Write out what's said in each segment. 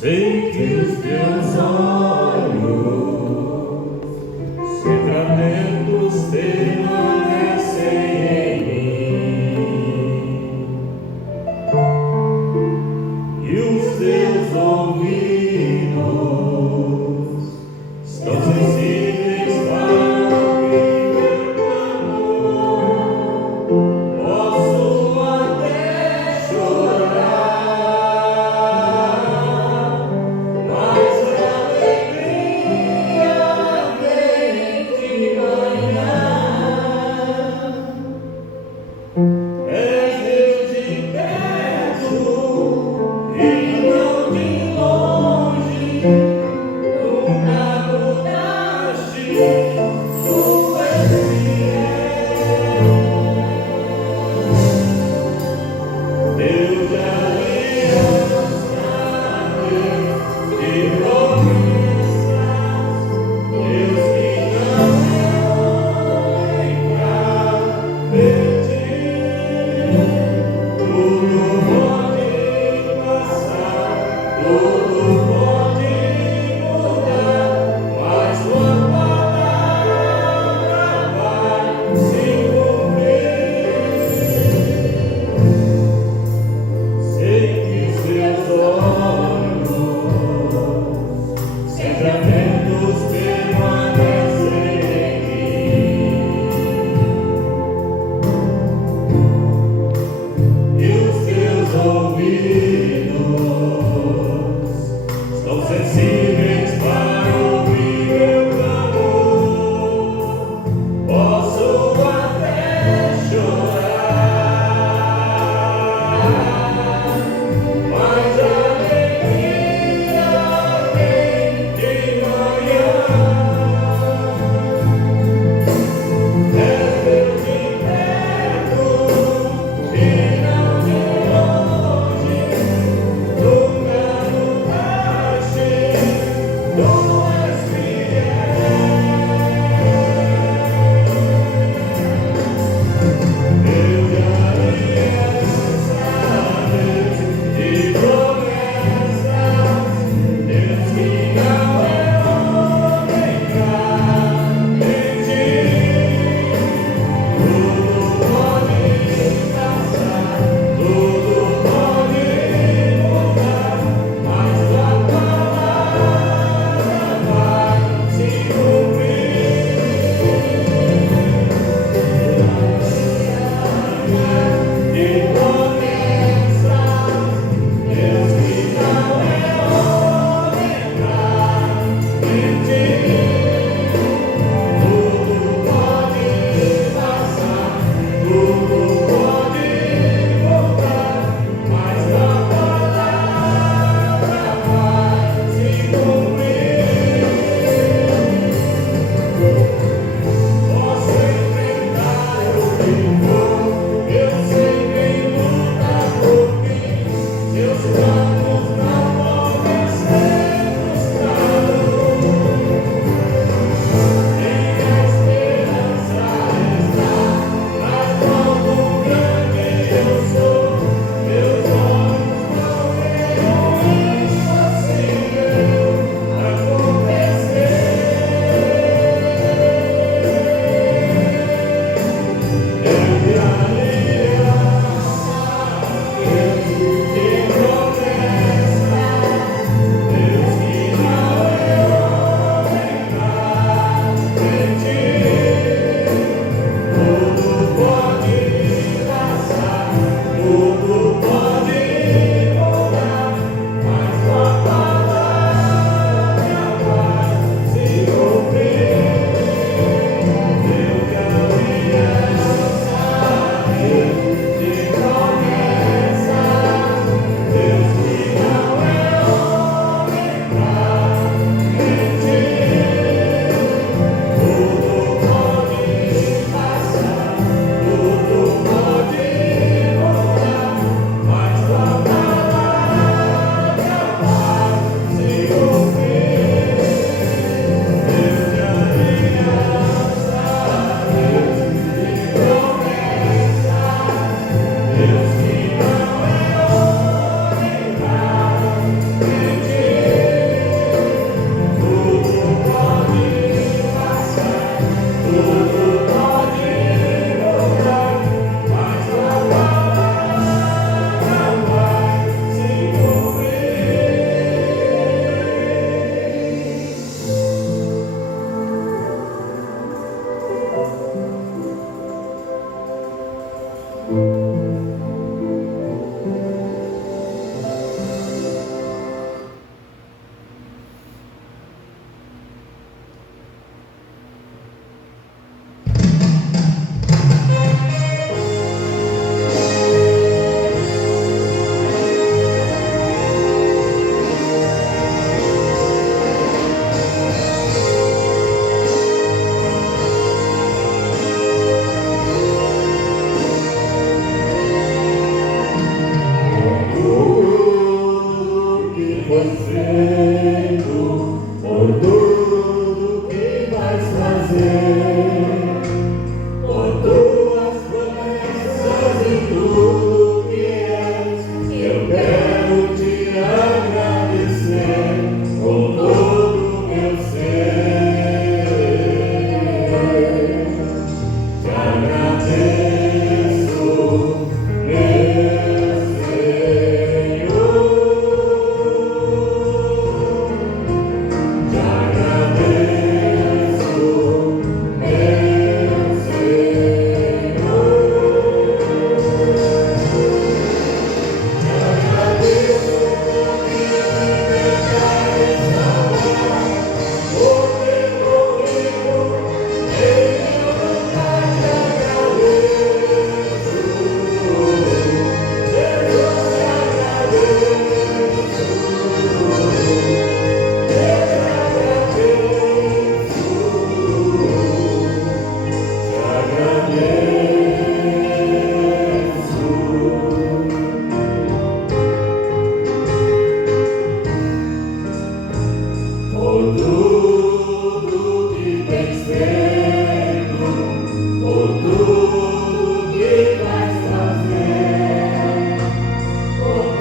Sei que os teus olhos sempre atentos permanecem em mim, e os teus ouvidos estão sensíveis para ouvir meu clamor. Posso até chorar, mas a alegria vem de manhã. És Deus de perto e não de longe, nunca mudarás.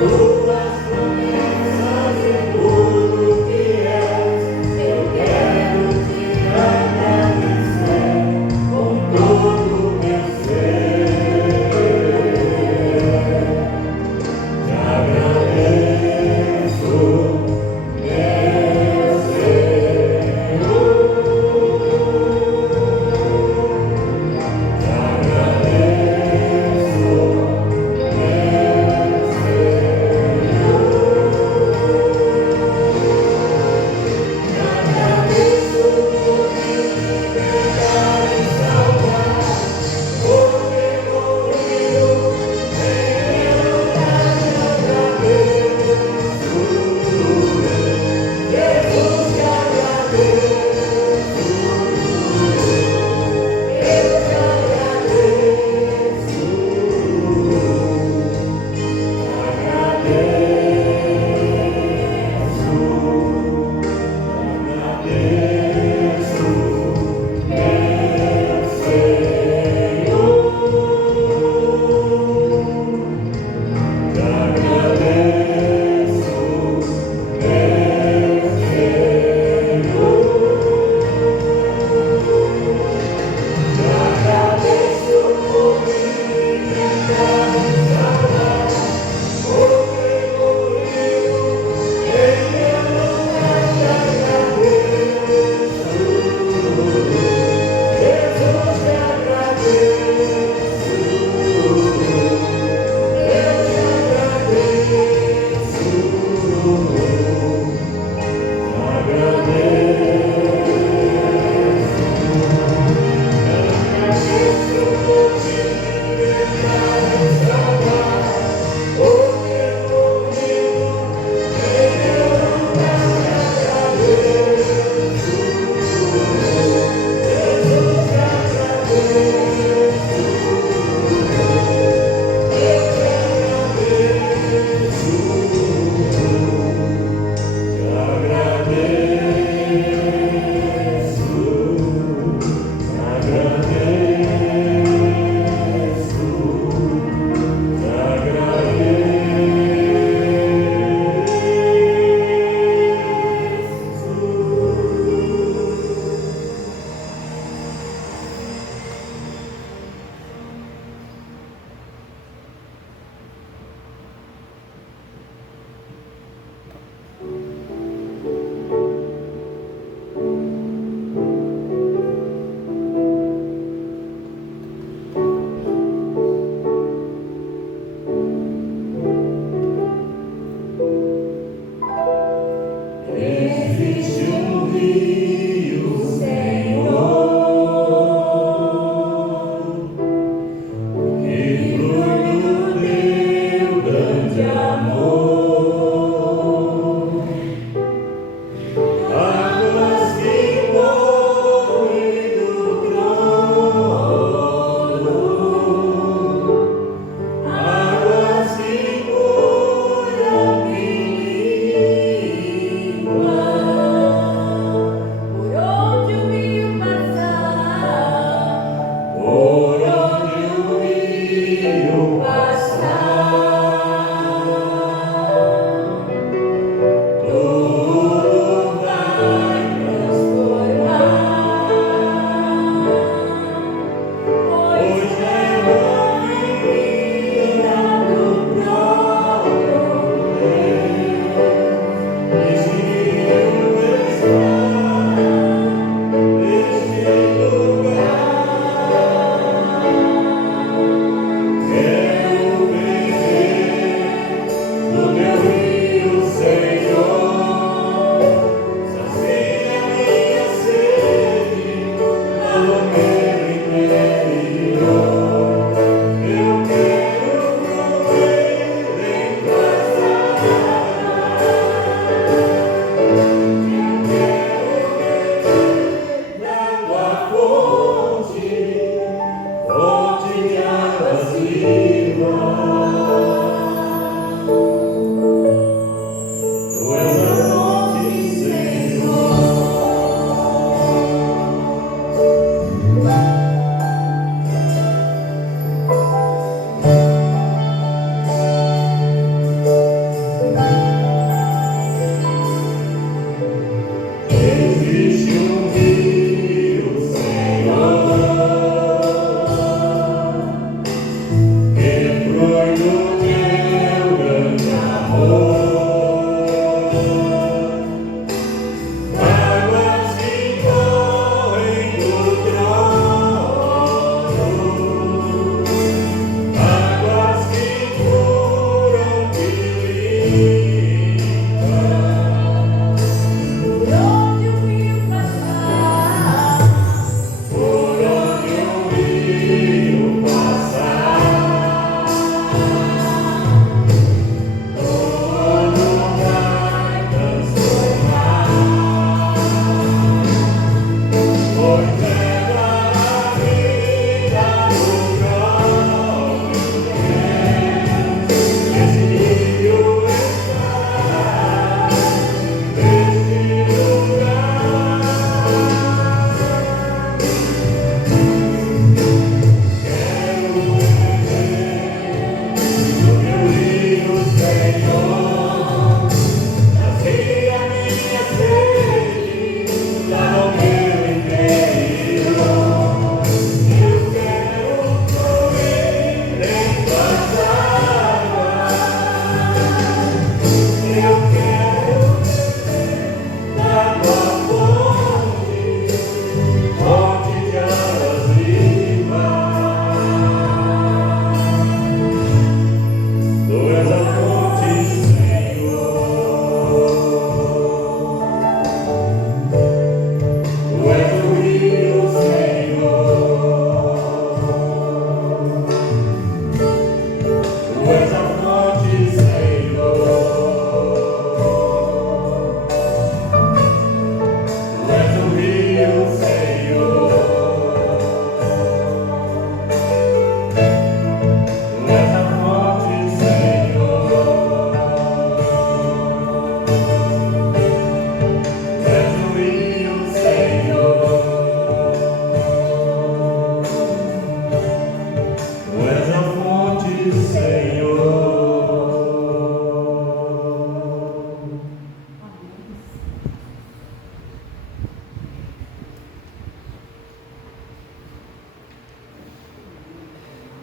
tuas promessas e tudo que és, eu quero te agradecer com todo o meu ser. Te agradeço, meu Senhor. Te agradeço, meu Senhor.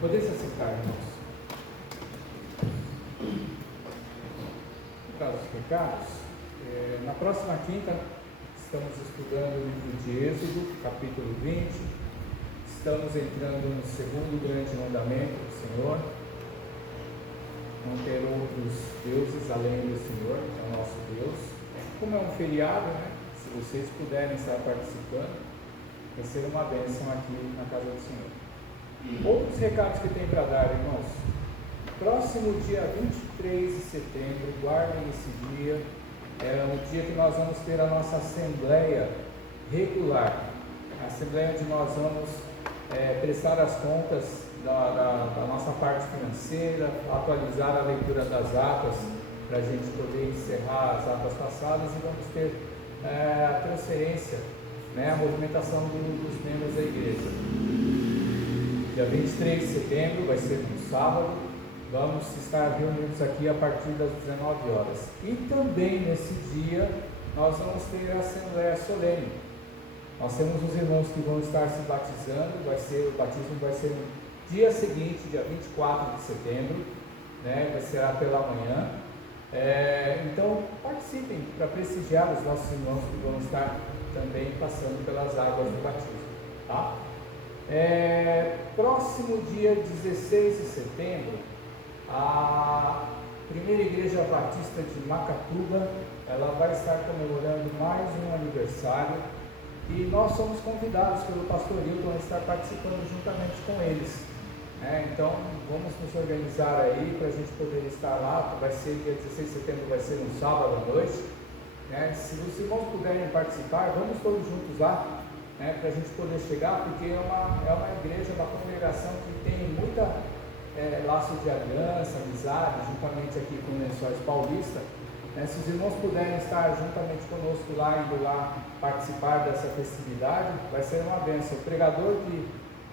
Poder se aceitar, irmãos. Para os pecados, na próxima quinta estamos estudando o livro de Êxodo, capítulo 20. Estamos entrando no segundo grande mandamento do Senhor: não ter outros deuses além do Senhor, que é o nosso Deus. Como é um feriado, né? Se vocês puderem estar participando, vai ser uma bênção aqui na casa do Senhor. Outros recados que tem para dar, irmãos. Próximo dia 23 de setembro, guardem esse dia, é o dia que nós vamos ter a nossa assembleia regular, a assembleia onde nós vamos prestar as contas da nossa parte financeira, atualizar a leitura das atas, para a gente poder encerrar as atas passadas, e vamos ter a transferência, a movimentação dos membros da igreja. Dia 23 de setembro, vai ser no sábado, vamos estar reunidos aqui a partir das 19 horas. E também nesse dia, nós vamos ter a Assembleia Solene. Nós temos os irmãos que vão estar se batizando, o batismo vai ser no dia seguinte, dia 24 de setembro, vai ser pela manhã. Então, participem para prestigiar os nossos irmãos que vão estar também passando pelas águas do batismo, tá? Próximo dia 16 de setembro, a primeira igreja batista de Macatuba, ela vai estar comemorando mais um aniversário, e nós somos convidados pelo pastor Hilton a estar participando juntamente com eles, então vamos nos organizar aí para a gente poder estar lá. Vai ser dia 16 de setembro, vai ser um sábado à noite, se os irmãos puderem participar, vamos todos juntos lá, para a gente poder chegar, porque é uma igreja, uma congregação que tem muita laço de aliança, amizade, juntamente aqui com o Lençóis Paulista. Se os irmãos puderem estar juntamente conosco lá, indo lá participar dessa festividade, vai ser uma bênção. O pregador que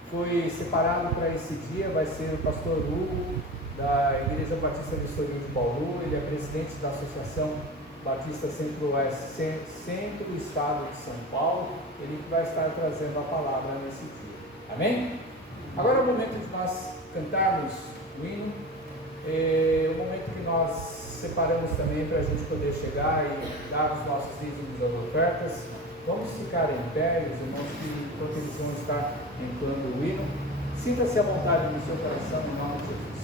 foi separado para esse dia vai ser o pastor Hugo, da Igreja Batista do Sorinho de Bauru. Ele é presidente da Associação Batista Centro-Oeste, Centro-Estado de São Paulo. Ele vai estar trazendo a palavra nesse dia. Amém? Agora é o momento de nós cantarmos o hino, o momento que nós separamos também para a gente poder chegar e dar os nossos dízimos das ofertas. Vamos ficar em pé, os irmãos que enquanto eles vão estar entoando o hino. Sinta-se à vontade no seu coração, em nome de Jesus.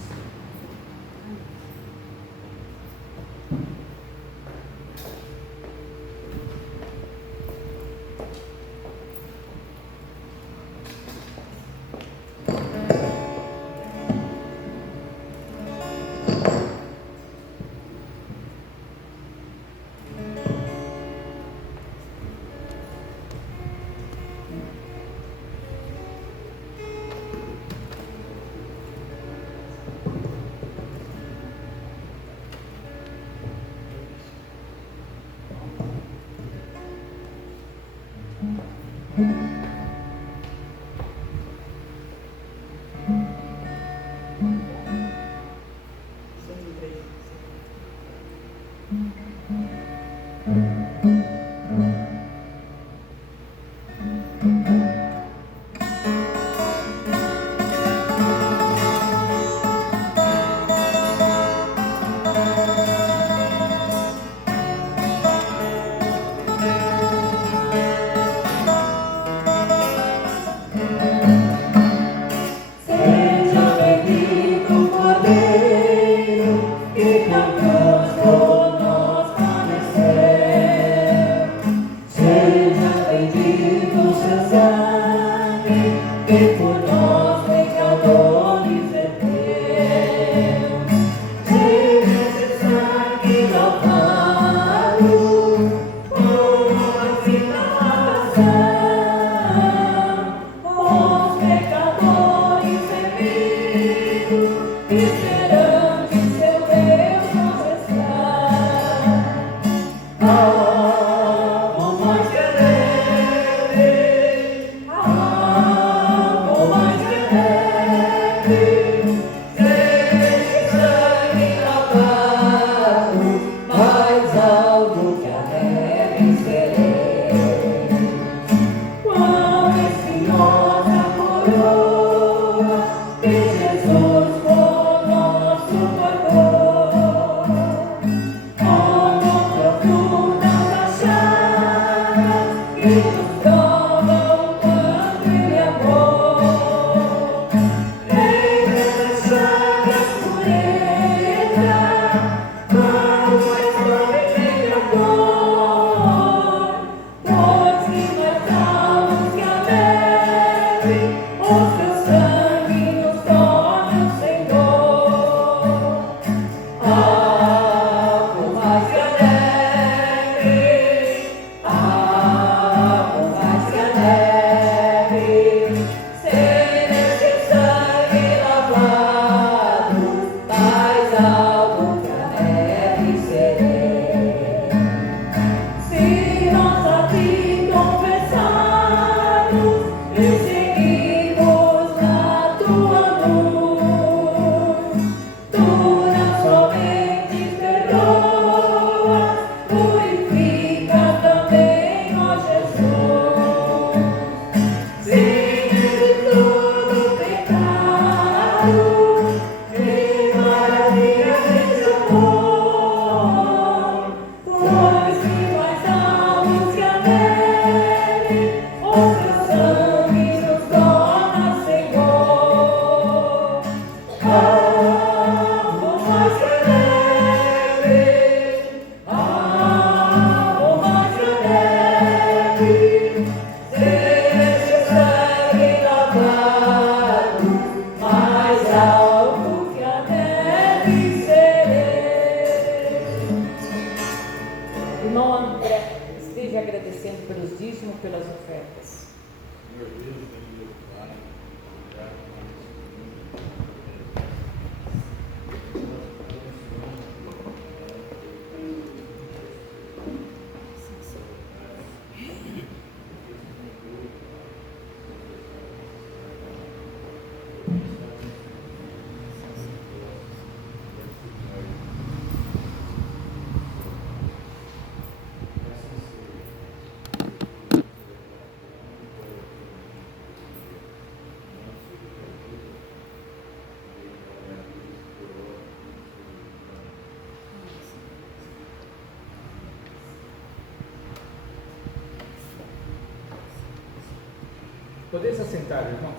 Podeis assentar, irmãos.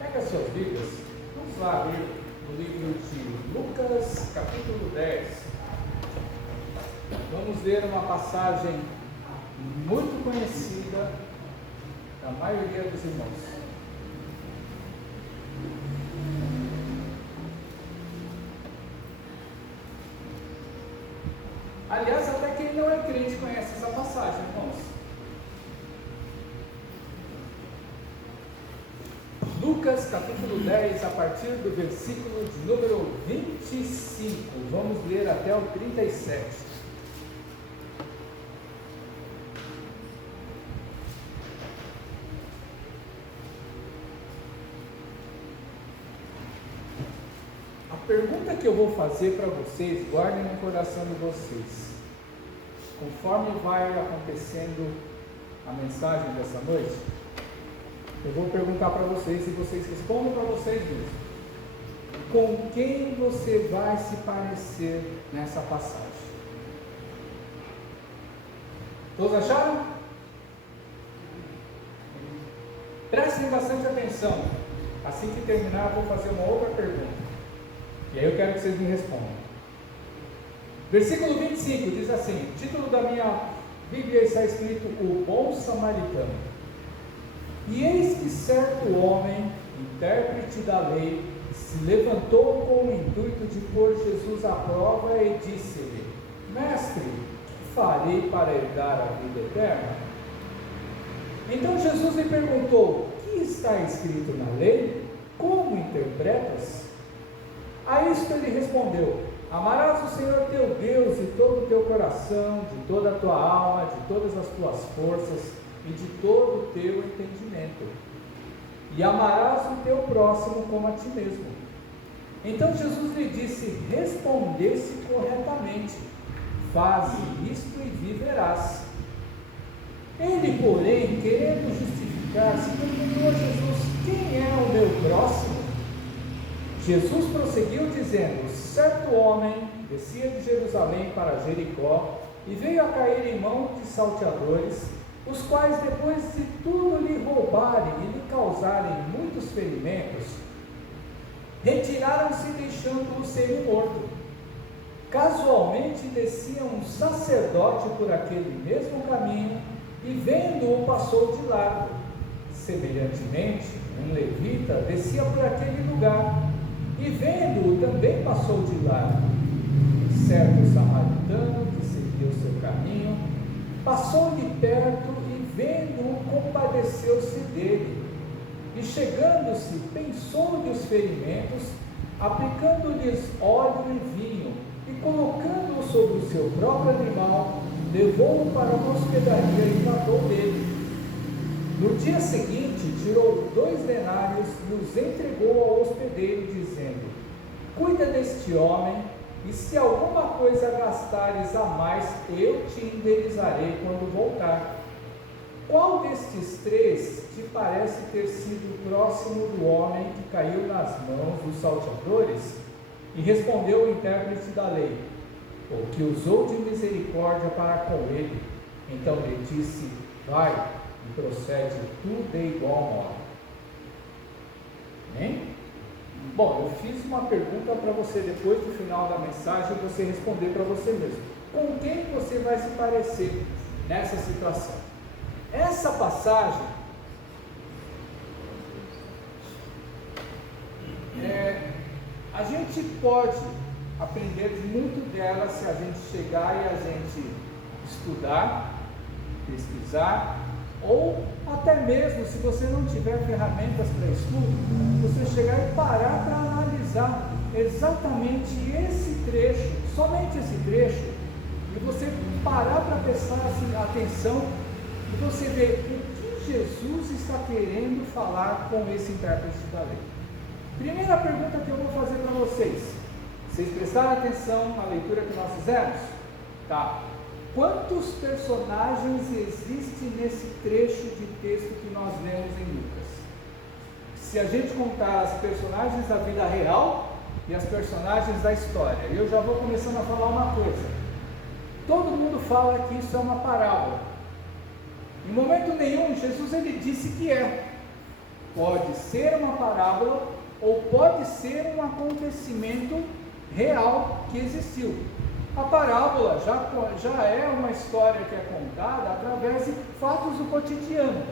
Pega suas Bíblias. Vamos lá abrir o livro de Lucas, capítulo 10. Vamos ler uma passagem muito conhecida da maioria dos irmãos. Aliás, até quem não é crente conhece essa passagem, irmãos. Lucas capítulo 10, a partir do versículo de número 25. Vamos ler até o 37. A pergunta que eu vou fazer para vocês, guardem no coração de vocês. Conforme vai acontecendo a mensagem dessa noite, eu vou perguntar para vocês e vocês respondem para vocês mesmos. Com quem você vai se parecer nessa passagem? Todos acharam? Prestem bastante atenção. Assim que terminar, eu vou fazer uma outra pergunta. E aí eu quero que vocês me respondam. Versículo 25 diz assim: o título da minha Bíblia está escrito O Bom Samaritano. E eis que certo homem, intérprete da lei, se levantou com o intuito de pôr Jesus à prova e disse-lhe: Mestre, que farei para herdar a vida eterna? Então Jesus lhe perguntou: que está escrito na lei? Como interpretas? A isto ele respondeu: Amarás o Senhor teu Deus de todo o teu coração, de toda a tua alma, de todas as tuas forças e de todo o teu entendimento. E amarás o teu próximo como a ti mesmo. Então Jesus lhe disse: respondeste corretamente, faze isto e viverás. Ele, porém, querendo justificar-se, perguntou a Jesus: quem é o meu próximo? Jesus prosseguiu dizendo: certo homem descia de Jerusalém para Jericó e veio a cair em mãos de salteadores, os quais, depois de tudo lhe roubarem e lhe causarem muitos ferimentos, retiraram-se deixando-o semi-morto. Casualmente descia um sacerdote por aquele mesmo caminho e, vendo-o, passou de largo. Semelhantemente, um levita descia por aquele lugar e, vendo-o, também passou de largo. Certo samaritano que seguia o seu caminho passou de perto e, vendo-o, compadeceu-se dele. E, chegando-se, pensou-lhe os ferimentos, aplicando-lhes óleo e vinho, e, colocando-o sobre o seu próprio animal, levou-o para uma hospedaria e tratou dele. No dia seguinte, tirou 2 denários e os entregou ao hospedeiro, dizendo: cuida deste homem, e se alguma coisa gastares a mais, eu te indenizarei quando voltar. Qual destes 3 te parece ter sido próximo do homem que caiu nas mãos dos salteadores? E respondeu o intérprete da lei: o que usou de misericórdia para com ele. Então lhe disse: vai, e procede tudo de igual modo. Amém? Bom, eu fiz uma pergunta para você depois do final da mensagem, você responder para você mesmo. Com quem você vai se parecer nessa situação? Essa passagem a gente pode aprender muito dela se a gente chegar e a gente estudar, pesquisar, ou até mesmo, se você não tiver ferramentas para estudo, você chegar e parar para analisar exatamente esse trecho, somente esse trecho, e você parar para prestar atenção e você ver o que Jesus está querendo falar com esse intérprete da lei. Primeira pergunta que eu vou fazer para vocês. Vocês prestaram atenção na leitura que nós fizemos? Tá. Quantos personagens existem nesse trecho de texto que nós lemos em Lucas? Se a gente contar as personagens da vida real e as personagens da história, eu já vou começando a falar uma coisa. todo mundo fala que isso é uma parábola. Em momento nenhum, Jesus ele disse que é. Pode ser uma parábola ou pode ser um acontecimento real que existiu. A parábola já é uma história que é contada através de fatos do cotidiano.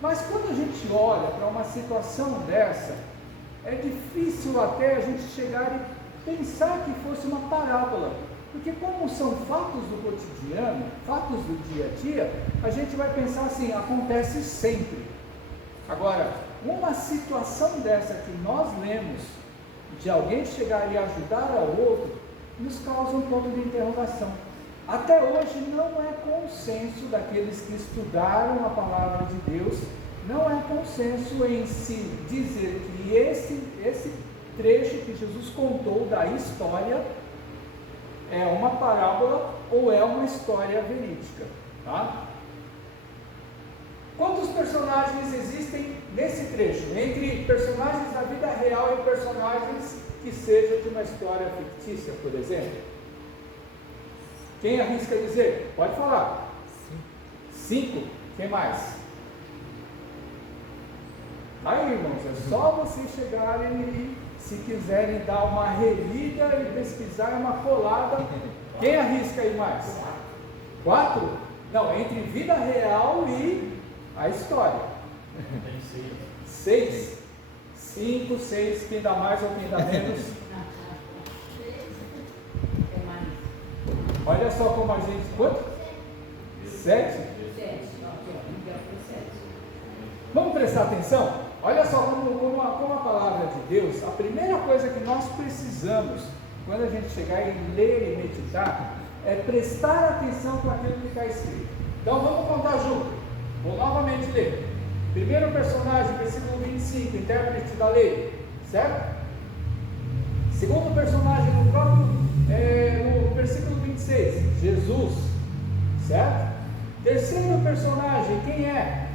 Mas quando a gente olha para uma situação dessa, é difícil até a gente chegar e pensar que fosse uma parábola. Porque como são fatos do cotidiano, fatos do dia a dia, a gente vai pensar assim, acontece sempre. Agora, uma situação dessa que nós lemos, de alguém chegar e ajudar ao outro, nos causa um ponto de interrogação. Até hoje não é consenso daqueles que estudaram a palavra de Deus, não é consenso em se dizer que esse trecho que Jesus contou da história é uma parábola ou é uma história verídica, tá? Quantos personagens existem nesse trecho? Entre personagens da vida real e personagens que sejam de uma história fictícia, por exemplo? Quem arrisca dizer? Pode falar. 5. Quem mais? Aí, irmãos, é só vocês chegarem e, se quiserem dar uma relida e pesquisar uma colada. Quem arrisca aí mais? 4? Não, entre vida real e a história. 6. 5, 6, quem dá mais ou quem dá menos? Olha só como a gente. Quanto? 7? Vamos prestar atenção? Olha só como a palavra de Deus, a primeira coisa que nós precisamos, quando a gente chegar e ler e meditar, é prestar atenção com aquilo que está escrito. Então vamos contar junto. Vou novamente ler. Primeiro personagem, versículo 25, intérprete da lei, certo? Segundo personagem, no versículo 26, Jesus, certo? Terceiro personagem, quem é?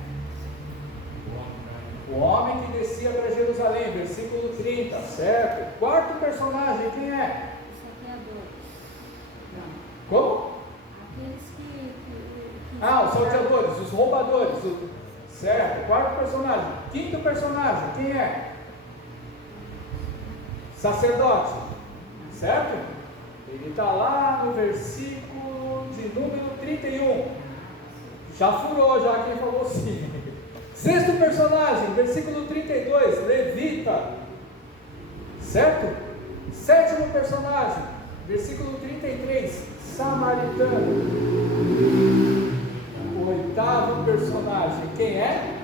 O homem que descia para Jerusalém, versículo 30, certo? Quarto personagem, quem é? Os salteadores. Não. Como? Aqueles que Os salteadores, os roubadores, certo? Quarto personagem. Quinto personagem, quem é? Sacerdote, certo? Ele está lá no versículo de número 31. Já furou, já quem falou sim. Sexto personagem, versículo 32, levita, certo? Sétimo personagem, versículo 33, samaritano. O oitavo personagem, quem é?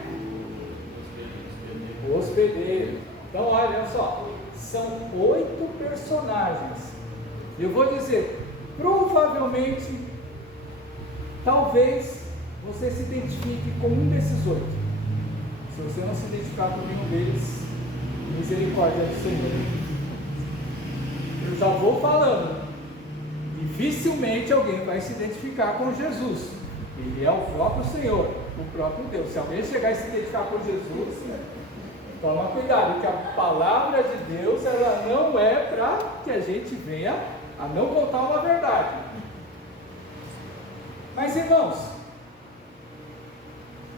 O hospedeiro. Então olha só, são 8 personagens. Eu vou dizer, provavelmente, talvez você se identifique com um desses 8. Se você não se identificar com nenhum deles, misericórdia do Senhor. Eu já vou falando. Dificilmente alguém vai se identificar com Jesus. Ele é o próprio Senhor, o próprio Deus. Se alguém chegar e se identificar com Jesus, toma cuidado, que a palavra de Deus ela não é para que a gente venha a não contar uma verdade. Mas irmãos,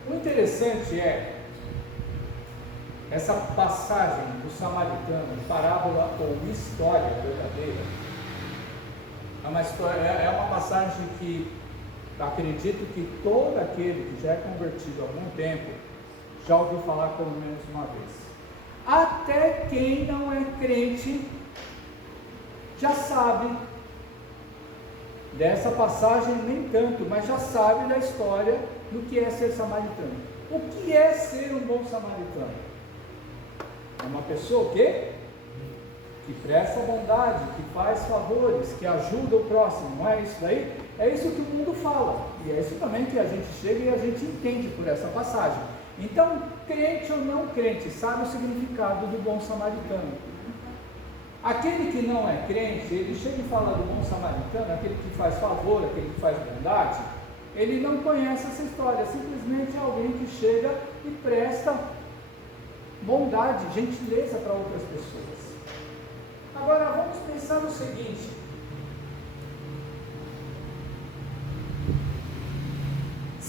o interessante é essa passagem do samaritano, parábola ou história verdadeira, é uma passagem que acredito que todo aquele que já é convertido há algum tempo já ouviu falar pelo menos uma vez. Até quem não é crente já sabe dessa passagem, nem tanto, mas já sabe da história do que é ser samaritano. O que é ser um bom samaritano? É uma pessoa que presta bondade, que faz favores, que ajuda o próximo, não é isso daí? É isso que o mundo fala, e é isso também que a gente chega e a gente entende por essa passagem. Então, crente ou não crente, sabe o significado do bom samaritano. Aquele que não é crente, ele chega e fala do bom samaritano, aquele que faz favor, aquele que faz bondade, ele não conhece essa história, simplesmente é alguém que chega e presta bondade, gentileza para outras pessoas. Agora vamos pensar no seguinte: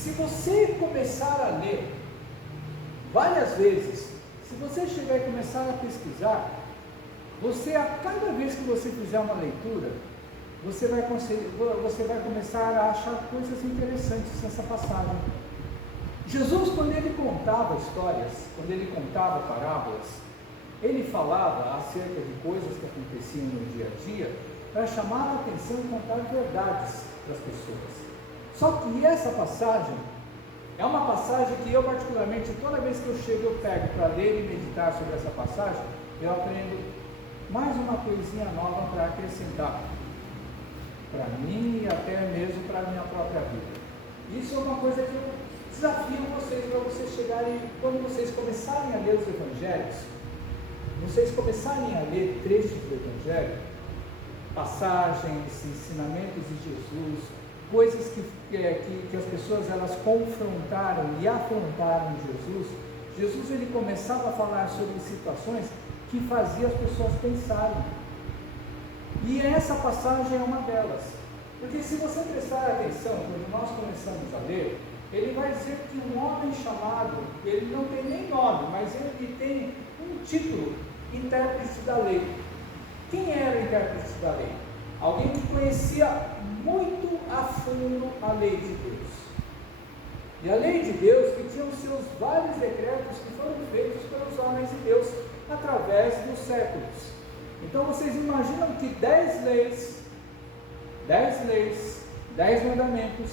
se você começar a ler várias vezes, se você chegar e começar a pesquisar, você, a cada vez que você fizer uma leitura, você vai começar a achar coisas interessantes nessa passagem. Jesus, quando ele contava histórias, quando ele contava parábolas, ele falava acerca de coisas que aconteciam no dia a dia, para chamar a atenção e contar verdades para as pessoas. Só que essa passagem é uma passagem que eu particularmente, toda vez que eu chego, eu pego para ler e meditar sobre essa passagem, eu aprendo mais uma coisinha nova para acrescentar para mim e até mesmo para a minha própria vida. Isso é uma coisa que eu desafio vocês, para vocês chegarem, quando vocês começarem a ler os evangelhos, vocês começarem a ler trechos do evangelho, passagens, ensinamentos de Jesus, coisas que as pessoas elas confrontaram e afrontaram Jesus ele começava a falar sobre situações que faziam as pessoas pensarem. E essa passagem é uma delas. Porque se você prestar atenção, quando nós começamos a ler, ele vai dizer que um homem chamado, ele não tem nem nome, mas ele tem um título, intérprete da lei. Quem era o intérprete da lei? Alguém que conhecia muito a fundo a lei de Deus. E a lei de Deus que tinha os seus vários decretos que foram feitos pelos homens de Deus através dos séculos. Então vocês imaginam que 10 leis, 10 mandamentos,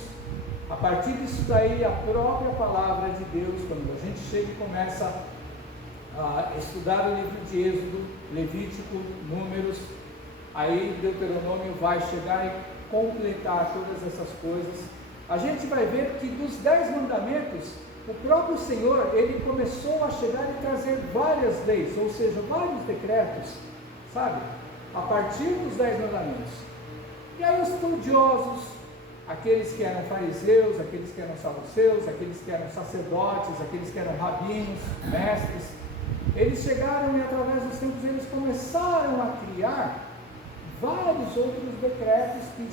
a partir disso daí a própria palavra de Deus, quando a gente chega e começa a estudar o livro de Êxodo, Levítico, Números, aí Deuteronômio vai chegar e completar todas essas coisas. A gente vai ver que dos 10 mandamentos, o próprio Senhor, ele começou a chegar e trazer várias leis, ou seja, vários decretos, sabe? A partir dos 10 mandamentos. E aí os estudiosos, aqueles que eram fariseus, aqueles que eram saduceus, aqueles que eram sacerdotes, aqueles que eram rabinos, mestres, eles chegaram e através dos tempos eles começaram a criar vários outros decretos que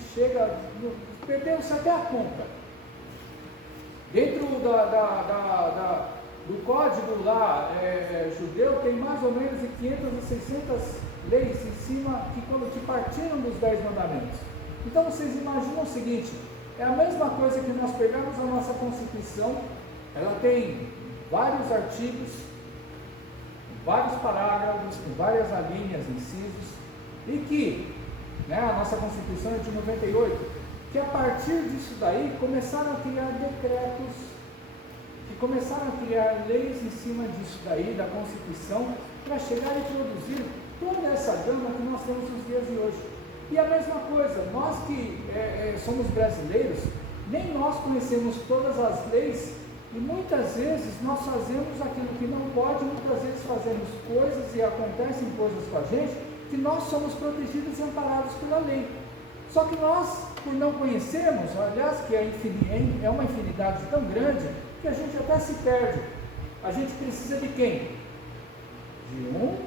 perdeu-se até a conta. Dentro do código lá judeu tem mais ou menos de 500 a 600 leis em cima que partiram dos 10 mandamentos. Então vocês imaginam o seguinte, é a mesma coisa que nós pegamos a nossa Constituição, ela tem vários artigos, vários parágrafos, com várias alíneas, incisos, e que, a nossa Constituição é de 98, que a partir disso daí começaram a criar decretos, que começaram a criar leis em cima disso daí, da Constituição, para chegar e produzir toda essa gama que nós temos nos dias de hoje. E a mesma coisa, nós que somos brasileiros, nem nós conhecemos todas as leis, e muitas vezes nós fazemos aquilo que não pode, muitas vezes fazemos coisas e acontecem coisas com a gente, que nós somos protegidos e amparados pela lei. Só que nós, por não conhecermos, aliás, que é uma infinidade tão grande, que a gente até se perde. A gente precisa de quem? De um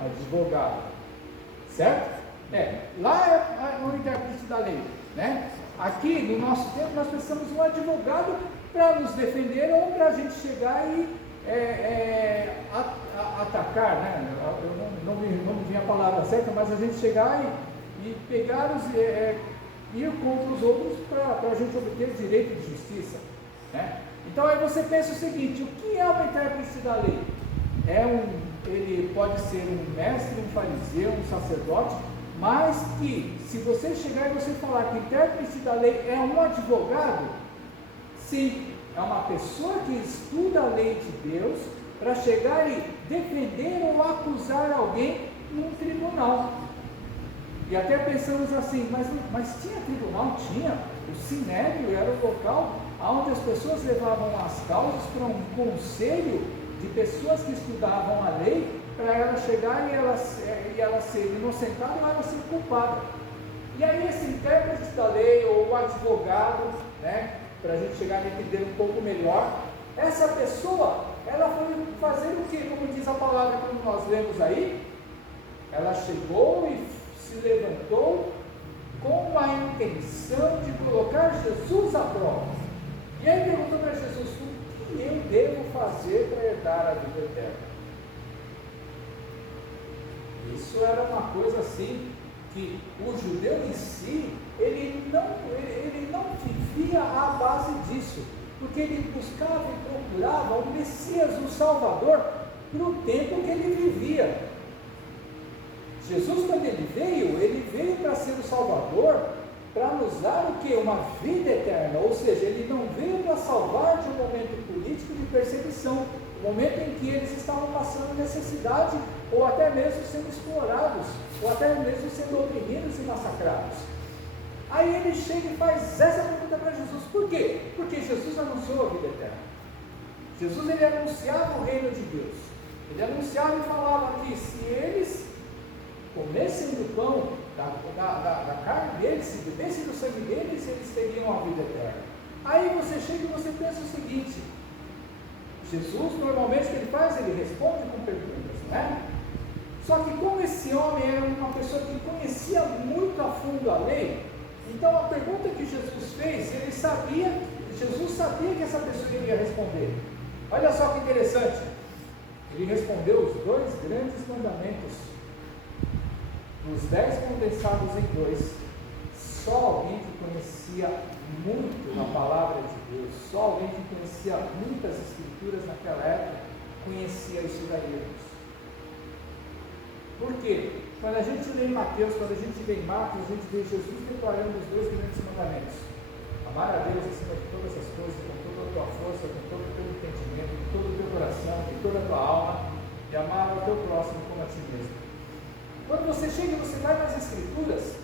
advogado, certo? Lá é o intérprete da lei, né? Aqui, no nosso tempo, nós precisamos de um advogado para nos defender ou para a gente chegar e atacar, né? Não me vinha a palavra certa, mas a gente chegar e pegar ir contra os outros para a gente obter direito de justiça, né? Então aí você pensa o seguinte, o que é um intérprete da lei? Ele pode ser um mestre, um fariseu, um sacerdote, mas que, se você chegar e você falar que o intérprete da lei é um advogado, sim, é uma pessoa que estuda a lei de Deus para chegar e defender ou acusar alguém num tribunal. E até pensamos assim, mas tinha tribunal? Tinha. O sinédrio era o local onde as pessoas levavam as causas para um conselho de pessoas que estudavam a lei, para ela chegar e ela ser inocentada ou ela ser culpada. E aí esse intérprete da lei, ou o advogado, né, para a gente chegar a entender um pouco melhor, essa pessoa, ela foi fazer o que? Como diz a palavra, como nós lemos aí, ela chegou e se levantou com a intenção de colocar Jesus à prova. E aí perguntou para Jesus: o que eu devo fazer para herdar a vida eterna? Isso era uma coisa assim, que o judeu em si, ele não vivia à base disso, porque ele buscava e procurava um Messias, um Salvador, para o tempo que ele vivia. Jesus, quando ele veio para ser o Salvador, para nos dar o que? Uma vida eterna, ou seja, ele não veio para salvar de um momento político de perseguição, um momento em que eles estavam passando necessidade, ou até mesmo sendo explorados, ou até mesmo sendo oprimidos e massacrados. Aí ele chega e faz essa pergunta para Jesus: por quê? Porque Jesus anunciou a vida eterna. Jesus, ele anunciava o reino de Deus, ele anunciava e falava que se eles comessem do pão, da carne deles, se bebessem do sangue deles, eles teriam a vida eterna. Aí você chega e você pensa o seguinte: Jesus, normalmente o que ele faz? Ele responde com perguntas, não é? Só que como esse homem era uma pessoa que conhecia muito a fundo a lei, então a pergunta que Jesus fez, Jesus sabia que essa pessoa iria responder. Olha só que interessante, ele respondeu os 2 grandes mandamentos, os 10 condensados em 2. Só alguém que conhecia muito a palavra de Deus, só alguém que conhecia muitas escrituras naquela época, conhecia isso daí, irmãos. Por quê? Quando a gente lê Mateus, quando a gente lê Marcos, a gente vê Jesus declarando os 2 grandes mandamentos: amar a Deus acima de todas as coisas, com toda a tua força, com todo o teu entendimento, com todo o teu coração, com toda a tua alma, e amar ao teu próximo como a ti mesmo. Quando você chega e você vai nas Escrituras,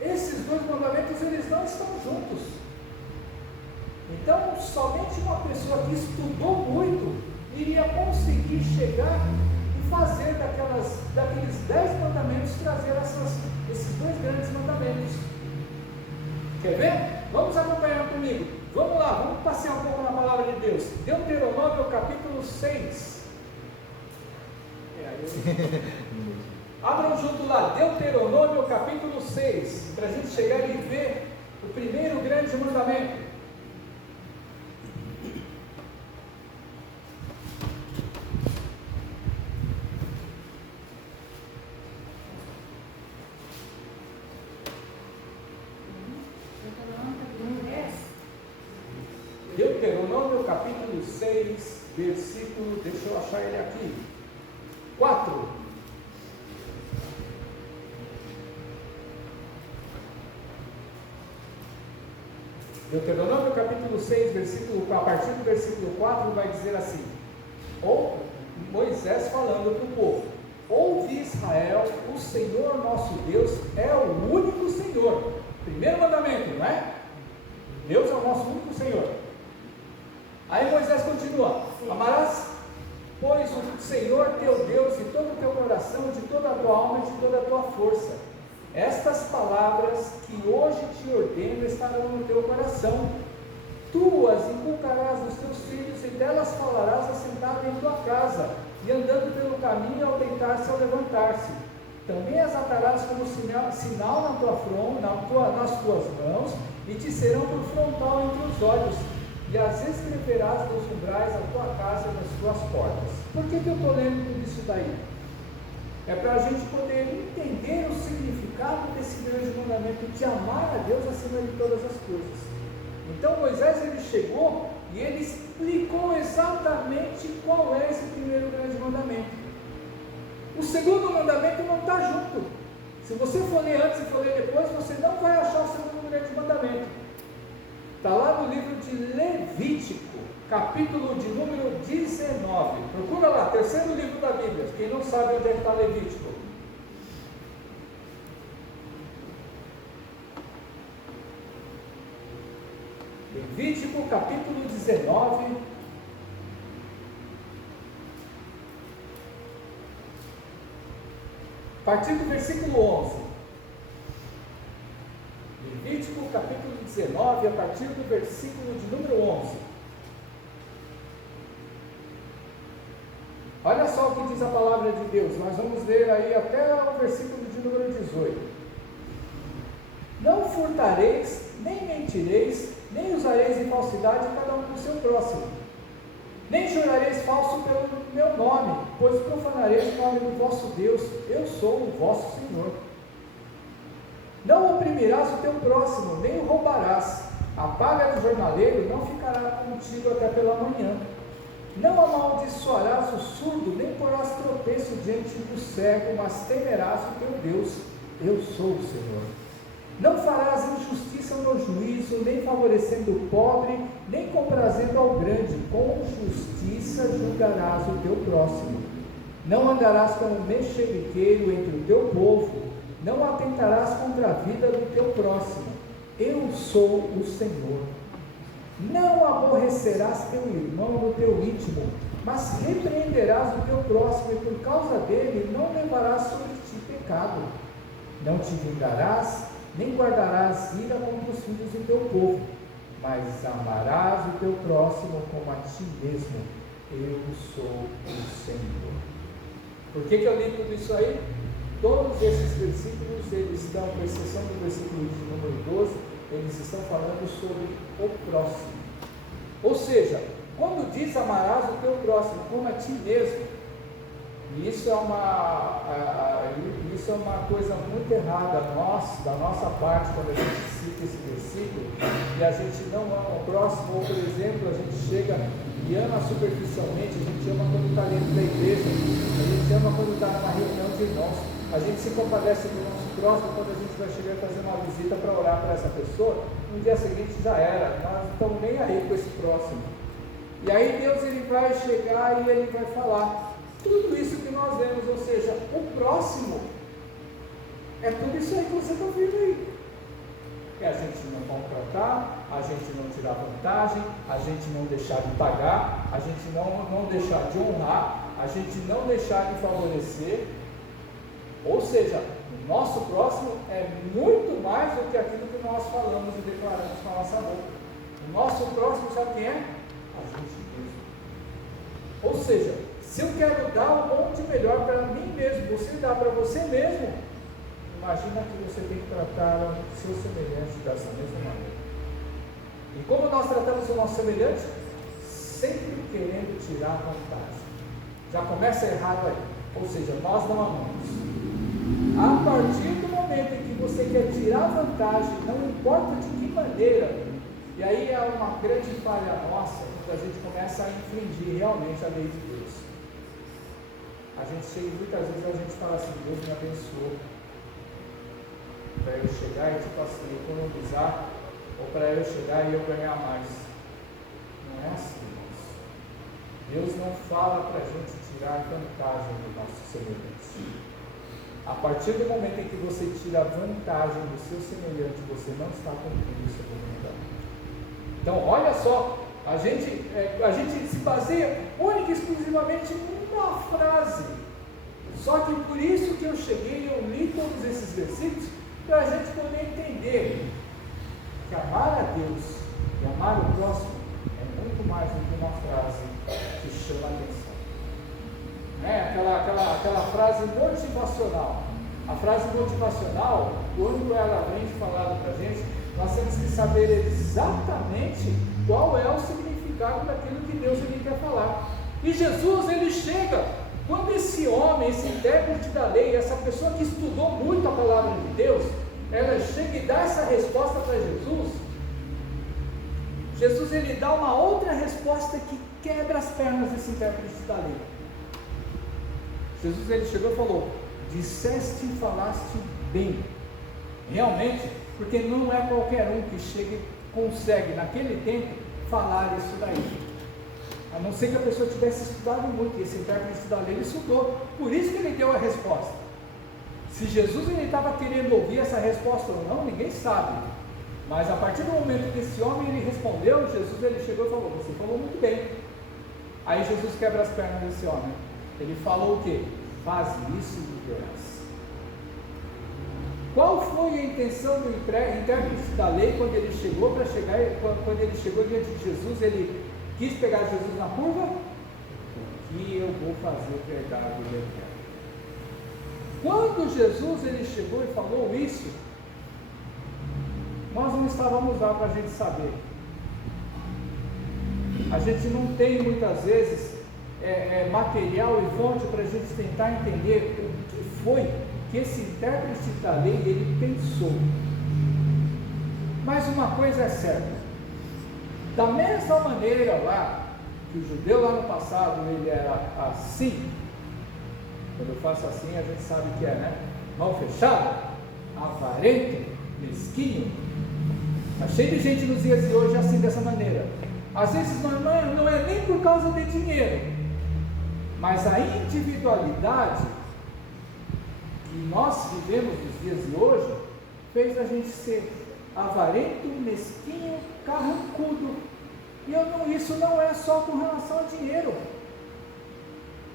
esses 2 mandamentos, eles não estão juntos. Então, somente uma pessoa que estudou muito iria conseguir chegar e fazer daqueles 10 mandamentos, trazer esses 2 grandes mandamentos. Quer ver? Vamos acompanhar comigo. Vamos lá, vamos passear um pouco na palavra de Deus. Deuteronômio capítulo 6. Abram junto lá, Deuteronômio capítulo 6, para a gente chegar e ver o primeiro grande mandamento. Deuteronômio capítulo 6, versículo, deixa eu achar ele aqui, 4. Deuteronômio capítulo 6, a partir do versículo 4, vai dizer assim: ou Moisés falando para o povo: ouve Israel, o Senhor nosso Deus é o único Senhor. Primeiro mandamento, não é? Deus é o nosso único Senhor. Aí Moisés continua: amarás, pois, o Senhor teu Deus de todo o teu coração, de toda a tua alma e de toda a tua força. Estas palavras que hoje te ordeno estarão no teu coração. Tu as inculcarás nos teus filhos, e delas falarás assentado em tua casa, e andando pelo caminho ao deitar-se e ao levantar-se. Também as atarás como sinal na tua fronte, nas tuas mãos, e te serão por frontal entre os olhos, e as escreverás nos umbrais da tua casa e nas tuas portas. Por que eu estou lendo tudo isso daí? É para a gente poder entender o significado desse grande mandamento de amar a Deus acima de todas as coisas. Então Moisés, ele chegou e ele explicou exatamente qual é esse primeiro grande mandamento. O segundo mandamento não está junto. Se você for ler antes e for ler depois, você não vai achar o segundo grande mandamento. Está lá no livro de Levítico, capítulo de número 19. Procura lá, terceiro livro da Bíblia. Quem não sabe onde é que está Levítico. Levítico, capítulo 19. A partir do versículo 11. Levítico, capítulo 19, a partir do versículo de número 11. Olha só o que diz a palavra de Deus. Nós vamos ler aí até o versículo de número 18. Não furtareis, nem mentireis, nem usareis de falsidade cada um com o seu próximo, nem jurareis falso pelo meu nome, pois profanareis o nome do vosso Deus. Eu sou o vosso Senhor. Não oprimirás o teu próximo, nem o roubarás. A paga do jornaleiro não ficará contigo até pela manhã. Não amaldiçoarás o surdo, nem porás tropeço diante do cego, mas temerás o teu Deus. Eu sou o Senhor. Não farás injustiça no juízo, nem favorecendo o pobre, nem comprazendo ao grande. Com justiça julgarás o teu próximo. Não andarás como mexeriqueiro entre o teu povo, não atentarás contra a vida do teu próximo. Eu sou o Senhor. Não aborrecerás teu irmão no teu íntimo, mas repreenderás o teu próximo, e por causa dele não levarás sobre ti pecado. Não te vingarás, nem guardarás ira contra os filhos do teu povo, mas amarás o teu próximo como a ti mesmo. Eu sou o Senhor. Por que eu li tudo isso aí? Todos esses versículos, eles estão, com exceção do versículo de número 12, eles estão falando sobre o próximo. Ou seja, quando diz amarás o teu próximo como a ti mesmo, isso é uma coisa muito errada da nossa parte, quando a gente cita esse versículo, e a gente não ama o próximo, ou por exemplo, a gente chega e ama superficialmente, a gente ama quando está dentro da igreja, a gente ama quando está numa reunião de irmãos, a gente se compadece do nosso próximo quando a gente vai chegar e fazer uma visita para orar para essa pessoa, no dia seguinte já era, nós não estamos nem aí com esse próximo. E aí Deus ele vai chegar e ele vai falar tudo isso que nós vemos, ou seja, o próximo é tudo isso aí que você está vendo aí. É a gente não contratar, a gente não tirar vantagem, a gente não deixar de pagar, a gente não deixar de honrar, a gente não deixar de favorecer. Ou seja, o nosso próximo é muito mais do que aquilo que nós falamos e declaramos com a nossa boca. O nosso próximo, sabe quem é? A gente mesmo. Ou seja, se eu quero dar um monte melhor para mim mesmo, você dá para você mesmo, imagina que você tem que tratar o seu semelhante dessa mesma maneira. E como nós tratamos o nosso semelhante? Sempre querendo tirar vantagem. Já começa errado aí. Ou seja, nós não amamos. A partir do momento em que você quer tirar vantagem, não importa de que maneira, e aí é uma grande falha nossa, quando a gente começa a infringir realmente a lei de Deus. A gente chega, muitas vezes a gente fala assim, Deus me abençoou, para eu chegar e tipo assim, economizar, ou para eu chegar e eu ganhar mais. Não é assim, irmãos. Deus não fala para a gente tirar vantagem do nosso semelhante. A partir do momento em que você tira vantagem do seu semelhante, você não está cumprindo o seu mandamento. Então, olha só, a gente se baseia única e exclusivamente numa frase. Só que por isso que eu cheguei, eu li todos esses versículos, para a gente poder entender que amar a Deus e amar o próximo é muito mais do que uma frase que chama a atenção. Aquela frase motivacional. A frase motivacional, quando ela vem falada para a gente, nós temos que saber exatamente qual é o significado daquilo que Deus ele quer falar. E Jesus ele chega, quando esse homem, esse intérprete da lei, essa pessoa que estudou muito a palavra de Deus, ela chega e dá essa resposta para Jesus. Jesus ele dá uma outra resposta que quebra as pernas desse intérprete da lei. Jesus ele chegou e falou: disseste e falaste bem. Realmente, porque não é qualquer um que chega e consegue naquele tempo falar isso daí, a não ser que a pessoa tivesse estudado muito. E esse intérprete da lei ele estudou, por isso que ele deu a resposta. Se Jesus ele estava querendo ouvir essa resposta ou não, ninguém sabe. Mas a partir do momento que esse homem ele respondeu, Jesus ele chegou e falou: você falou muito bem. Aí Jesus quebra as pernas desse homem. Ele falou o quê? Faz isso e viverás. Qual foi a intenção do intérprete da lei quando ele chegou quando ele chegou diante de Jesus? Ele quis pegar Jesus na curva? O que eu vou fazer verdade e eterna? Quando Jesus ele chegou e falou isso, nós não estávamos lá para a gente saber. a gente não tem muitas vezes material e fonte para a gente tentar entender o que foi que esse intérprete da lei ele pensou. Mas uma coisa é certa, da mesma maneira lá, que o judeu lá no passado ele era assim, quando eu faço assim a gente sabe que é, né? Mão fechada, avarento, mesquinho. Está cheio de gente nos dias de hoje assim, dessa maneira. Às vezes não é nem por causa de dinheiro, mas a individualidade que nós vivemos nos dias de hoje fez a gente ser avarento, mesquinho, carrancudo. E isso não é só com relação ao dinheiro.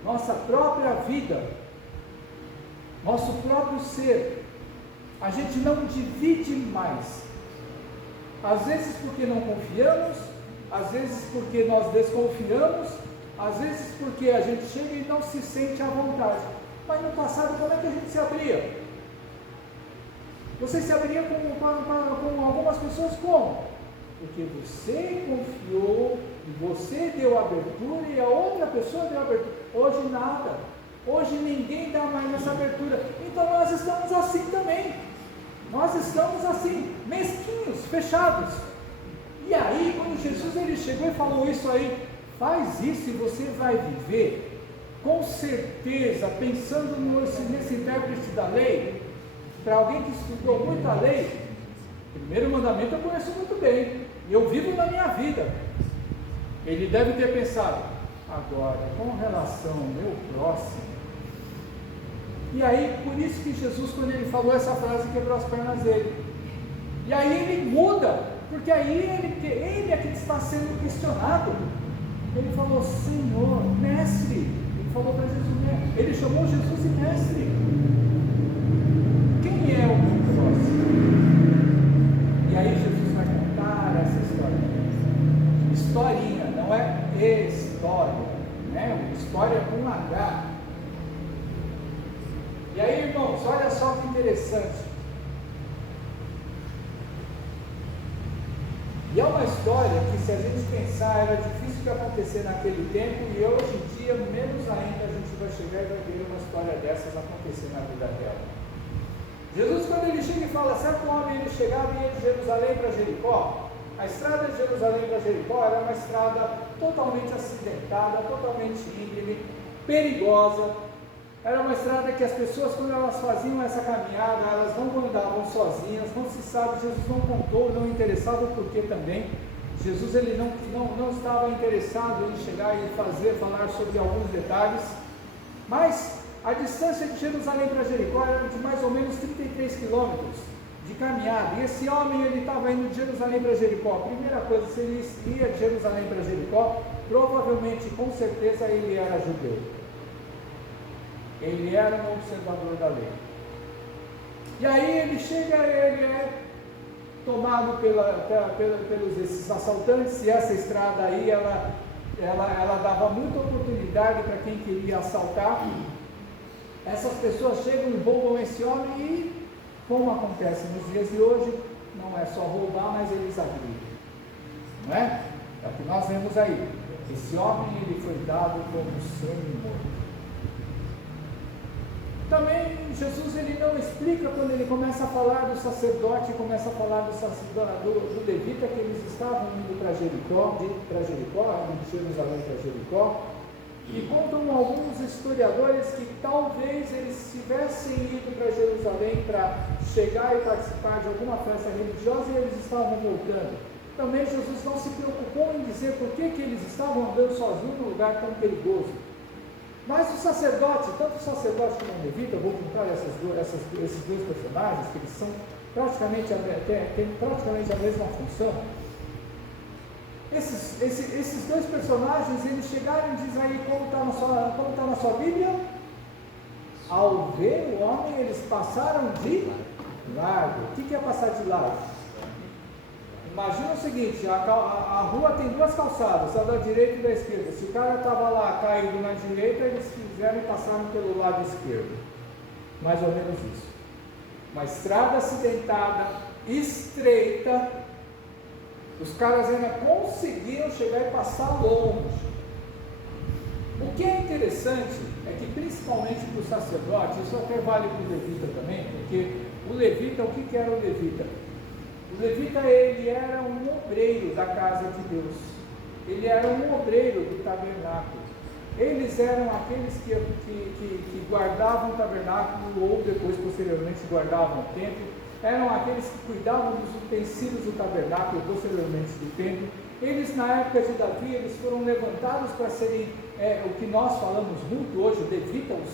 Nossa própria vida, nosso próprio ser, a gente não divide mais. Às vezes porque não confiamos, às vezes porque nós desconfiamos, às vezes porque a gente chega e não se sente à vontade. Mas no passado, como é que a gente se abria? Você se abria com algumas pessoas como? Porque você confiou, e você deu abertura, e a outra pessoa deu abertura. Hoje nada. Hoje ninguém dá mais essa abertura. Então nós estamos assim também. Nós estamos assim, mesquinhos, fechados. E aí, quando Jesus ele chegou e falou isso aí, faz isso e você vai viver, com certeza, pensando nesse intérprete da lei, para alguém que estudou muita lei, o primeiro mandamento eu conheço muito bem, eu vivo na minha vida. Ele deve ter pensado, agora, com relação ao meu próximo. E aí, por isso que Jesus, quando ele falou essa frase, quebrou as pernas dele. E aí ele muda, porque aí ele é que está sendo questionado. Ele falou, Senhor, mestre. Ele falou para Jesus, né? Ele chamou Jesus de mestre. Quem é o meu próximo? E aí Jesus vai contar essa história. Historinha, não é história, né? História com H. E aí, irmãos, olha só que interessante. E é uma história que, se a gente pensar, era difícil de acontecer naquele tempo, e hoje em dia, menos ainda, a gente vai chegar e vai ver uma história dessas acontecer na vida dela. Jesus, quando ele chega e fala, certo homem, ele chegava e ia de Jerusalém para Jericó. A estrada de Jerusalém para Jericó era uma estrada totalmente acidentada, totalmente íngreme, perigosa. Era uma estrada que as pessoas, quando elas faziam essa caminhada, elas não andavam sozinhas, não se sabe, Jesus não contou, não interessava o porquê também. Jesus ele não estava interessado em chegar e falar sobre alguns detalhes, mas a distância de Jerusalém para Jericó era de mais ou menos 33 quilômetros de caminhada, e esse homem ele estava indo de Jerusalém para Jericó. A primeira coisa, se ele ia de Jerusalém para Jericó, provavelmente, com certeza, ele era judeu. Ele era um observador da lei. E aí ele chega, ele é tomado pelos esses assaltantes, e essa estrada aí, ela dava muita oportunidade para quem queria assaltar. Essas pessoas chegam e roubam esse homem, e como acontece nos dias de hoje, não é só roubar, mas eles agridem. Não é? É o que nós vemos aí. Esse homem ele foi dado como semi-morto. Também Jesus ele não explica quando ele começa a falar do sacerdote, começa a falar do levita, que eles estavam indo para Jericó, de Jerusalém para Jericó, e contam alguns historiadores que talvez eles tivessem ido para Jerusalém para chegar e participar de alguma festa religiosa, e eles estavam voltando. Também Jesus não se preocupou em dizer por que eles estavam andando sozinhos num lugar tão perigoso. Mas o sacerdote, tanto o sacerdote como o levita, eu vou contar esses dois personagens, que eles são têm praticamente a mesma função. Esses dois personagens, eles chegaram e dizem aí, como está na sua Bíblia, ao ver o homem, eles passaram de largo. O que é passar de largo? Imagina o seguinte, a rua tem duas calçadas, a da direita e da esquerda. Se o cara estava lá caído na direita, eles fizeram e passaram pelo lado esquerdo. Mais ou menos isso. Uma estrada acidentada, estreita, Os caras ainda conseguiam chegar e passar longe. O que é interessante é que, principalmente para o sacerdote, isso até vale para o levita também, porque o levita, o que era o levita? O levita, ele era um obreiro da casa de Deus, ele era um obreiro do tabernáculo, eles eram aqueles que guardavam o tabernáculo ou depois, posteriormente, guardavam o templo, eram aqueles que cuidavam dos utensílios do tabernáculo, posteriormente do templo. Eles, na época de Davi, eles foram levantados para serem o que nós falamos muito hoje, levitas,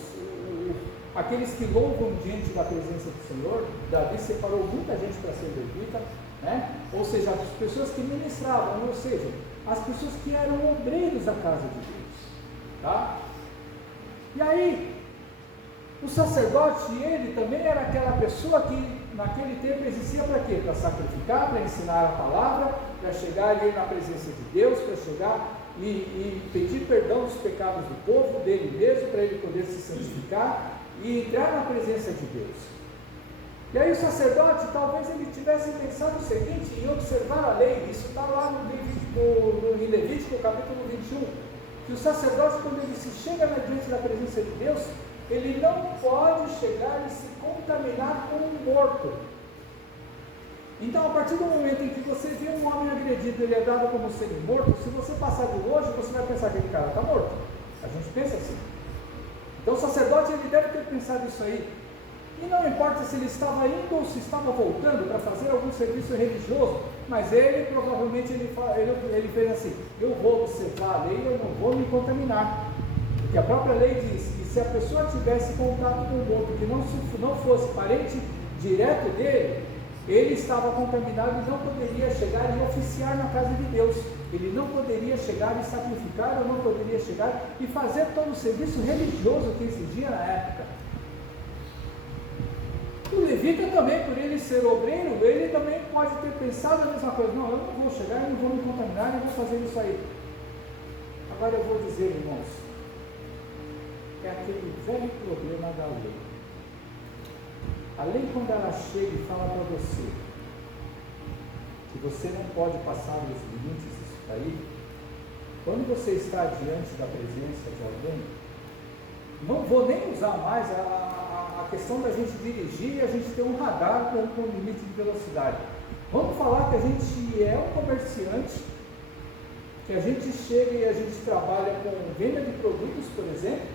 aqueles que louvam diante da presença do Senhor. Davi separou muita gente para ser levita, né? Ou seja, as pessoas que ministravam, ou seja, as pessoas que eram obreiros da casa de Deus, tá? E aí, o sacerdote, ele também era aquela pessoa que naquele tempo existia para quê? Para sacrificar, para ensinar a palavra, para chegar ali na presença de Deus, para chegar e pedir perdão dos pecados do povo, dele mesmo, para ele poder se santificar e entrar na presença de Deus. E aí o sacerdote, talvez ele tivesse pensado o seguinte, em observar a lei, isso está lá no Levítico capítulo 21, que o sacerdote, quando ele se chega diante da presença de Deus, ele não pode chegar e se contaminar com um morto. Então, a partir do momento em que você vê um homem agredido, ele é dado como sendo morto, se você passar de longe, você vai pensar que aquele cara está morto. A gente pensa assim. Então, o sacerdote, ele deve ter pensado isso aí. E não importa se ele estava indo ou se estava voltando para fazer algum serviço religioso, mas ele provavelmente ele fez assim: eu vou observar a lei, eu não vou me contaminar. Porque a própria lei diz que se a pessoa tivesse contato com o morto que não fosse parente direto dele, ele estava contaminado e não poderia chegar e oficiar na casa de Deus. Ele não poderia chegar e sacrificar, ou não poderia chegar e fazer todo o serviço religioso que exigia na época. O levita também, por ele ser obreiro, ele também pode ter pensado a mesma coisa: não, eu não vou chegar, eu não vou me contaminar, eu vou fazer isso aí. Agora eu vou dizer, irmãos, é aquele velho problema da lei. A lei, quando ela chega e fala para você que você não pode passar os limites disso daí, quando você está diante da presença de alguém, não vou nem usar mais a questão da gente dirigir e a gente ter um radar com limite de velocidade. Vamos falar que a gente é um comerciante, que a gente chega e a gente trabalha com venda de produtos, por exemplo,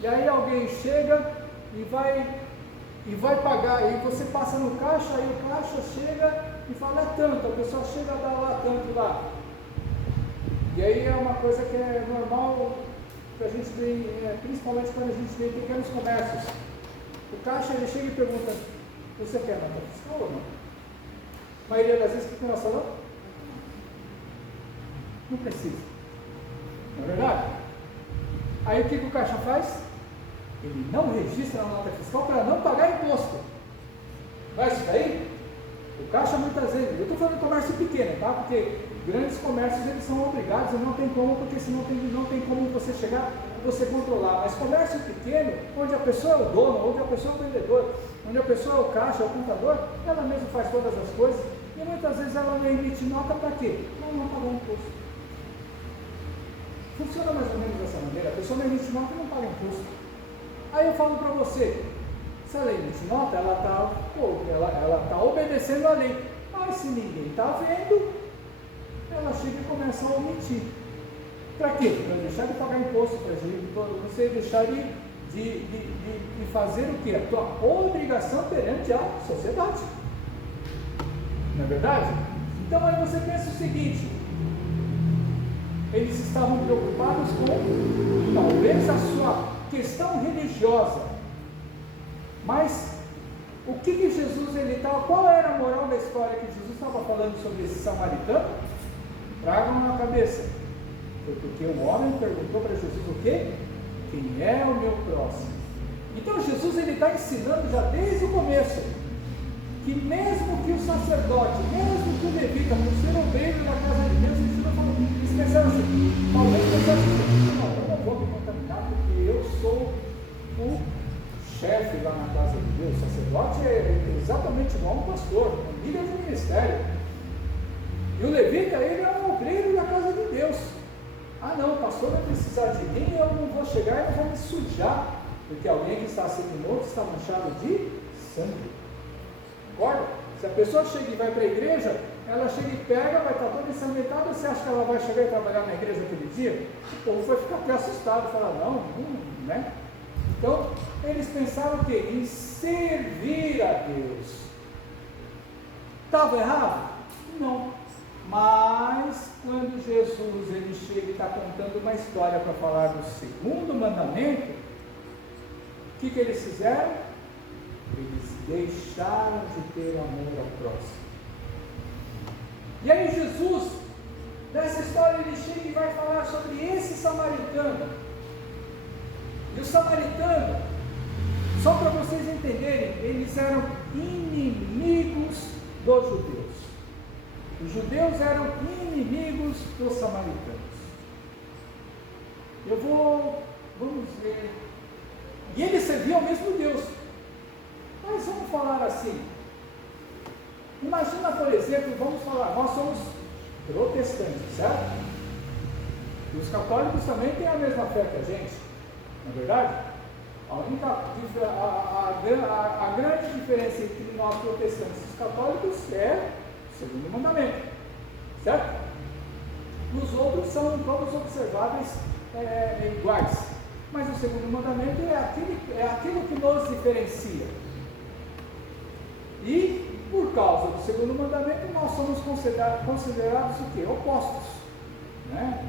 e aí alguém chega e vai pagar, e você passa no caixa, aí o caixa chega e fala: é tanto, a pessoa chega a dar lá tanto lá. E aí é uma coisa que é normal que a gente vê, principalmente quando a gente vê em pequenos comércios. O caixa, ele chega e pergunta: você quer nota fiscal ou não? A maioria das vezes, o que nós falamos? Não precisa. Não é verdade? Aí o que o caixa faz? Ele não registra na nota fiscal para não pagar imposto. Não é isso daí? O caixa, muitas vezes, eu estou falando de comércio pequeno, tá? Porque grandes comércios, eles são obrigados e não tem como, porque senão não tem como você chegar e você controlar. Mas comércio pequeno, onde a pessoa é o dono, onde a pessoa é o vendedor, onde a pessoa é o caixa, é o contador, ela mesma faz todas as coisas, e muitas vezes ela não emite nota para quê? Para não pagar imposto. Funciona mais ou menos dessa maneira: a pessoa não emite nota e não paga imposto. Aí eu falo para você, se ela emite nota, ela está obedecendo a lei. Mas se ninguém está vendo, ela chega e começa a omitir. Para quê? Para deixar de pagar imposto, para você deixar de fazer o quê? A tua obrigação perante a sociedade. Não é verdade? Então aí você pensa o seguinte: eles estavam preocupados com talvez a sua questão religiosa, mas o que Jesus qual era a moral da história que Jesus estava falando sobre esse samaritano? Tragam na cabeça. Foi porque o homem perguntou para Jesus o quê? Quem é o meu próximo? Então Jesus, ele está ensinando já desde o começo que mesmo que o sacerdote, mesmo que o levita, por ser obreiro da casa de Deus, eles pensaram assim: talvez pensaram assim, não, eu não vou me contaminar porque eu sou o chefe lá na casa de Deus. O sacerdote é exatamente igual a um pastor, um líder de ministério. E o levita, ele é um obreiro da casa de Deus. Ah não, o pastor vai precisar de mim, eu não vou chegar e não vou me sujar, porque alguém que está semi-morto está manchado de sangue. Concorda? Se a pessoa chega e vai para a igreja, ela chega e pega, vai estar toda ensanguentada, você acha que ela vai chegar e trabalhar na igreja aquele dia? O povo vai ficar até assustado, falar, não, né? Então, eles pensaram o quê? Em servir a Deus. Estava errado? Não. Mas, quando Jesus ele chega e está contando uma história para falar do segundo mandamento, o que eles fizeram? Eles deixaram de ter amor ao próximo. E aí Jesus, nessa história, ele chega e vai falar sobre esse samaritano. E o samaritano, só para vocês entenderem, eles eram inimigos dos judeus. Os judeus eram inimigos dos samaritanos. Vamos ver. E eles serviam ao mesmo Deus. Mas vamos falar assim. Imagina, por exemplo, vamos falar, nós somos protestantes, certo? E os católicos também têm a mesma fé que a gente, não é verdade? A grande diferença entre nós protestantes e os católicos é o segundo mandamento, certo? Os outros são todos observáveis iguais, mas o segundo mandamento é aquilo que nos diferencia. E por causa do segundo mandamento, nós somos considerados o quê? Opostos, né?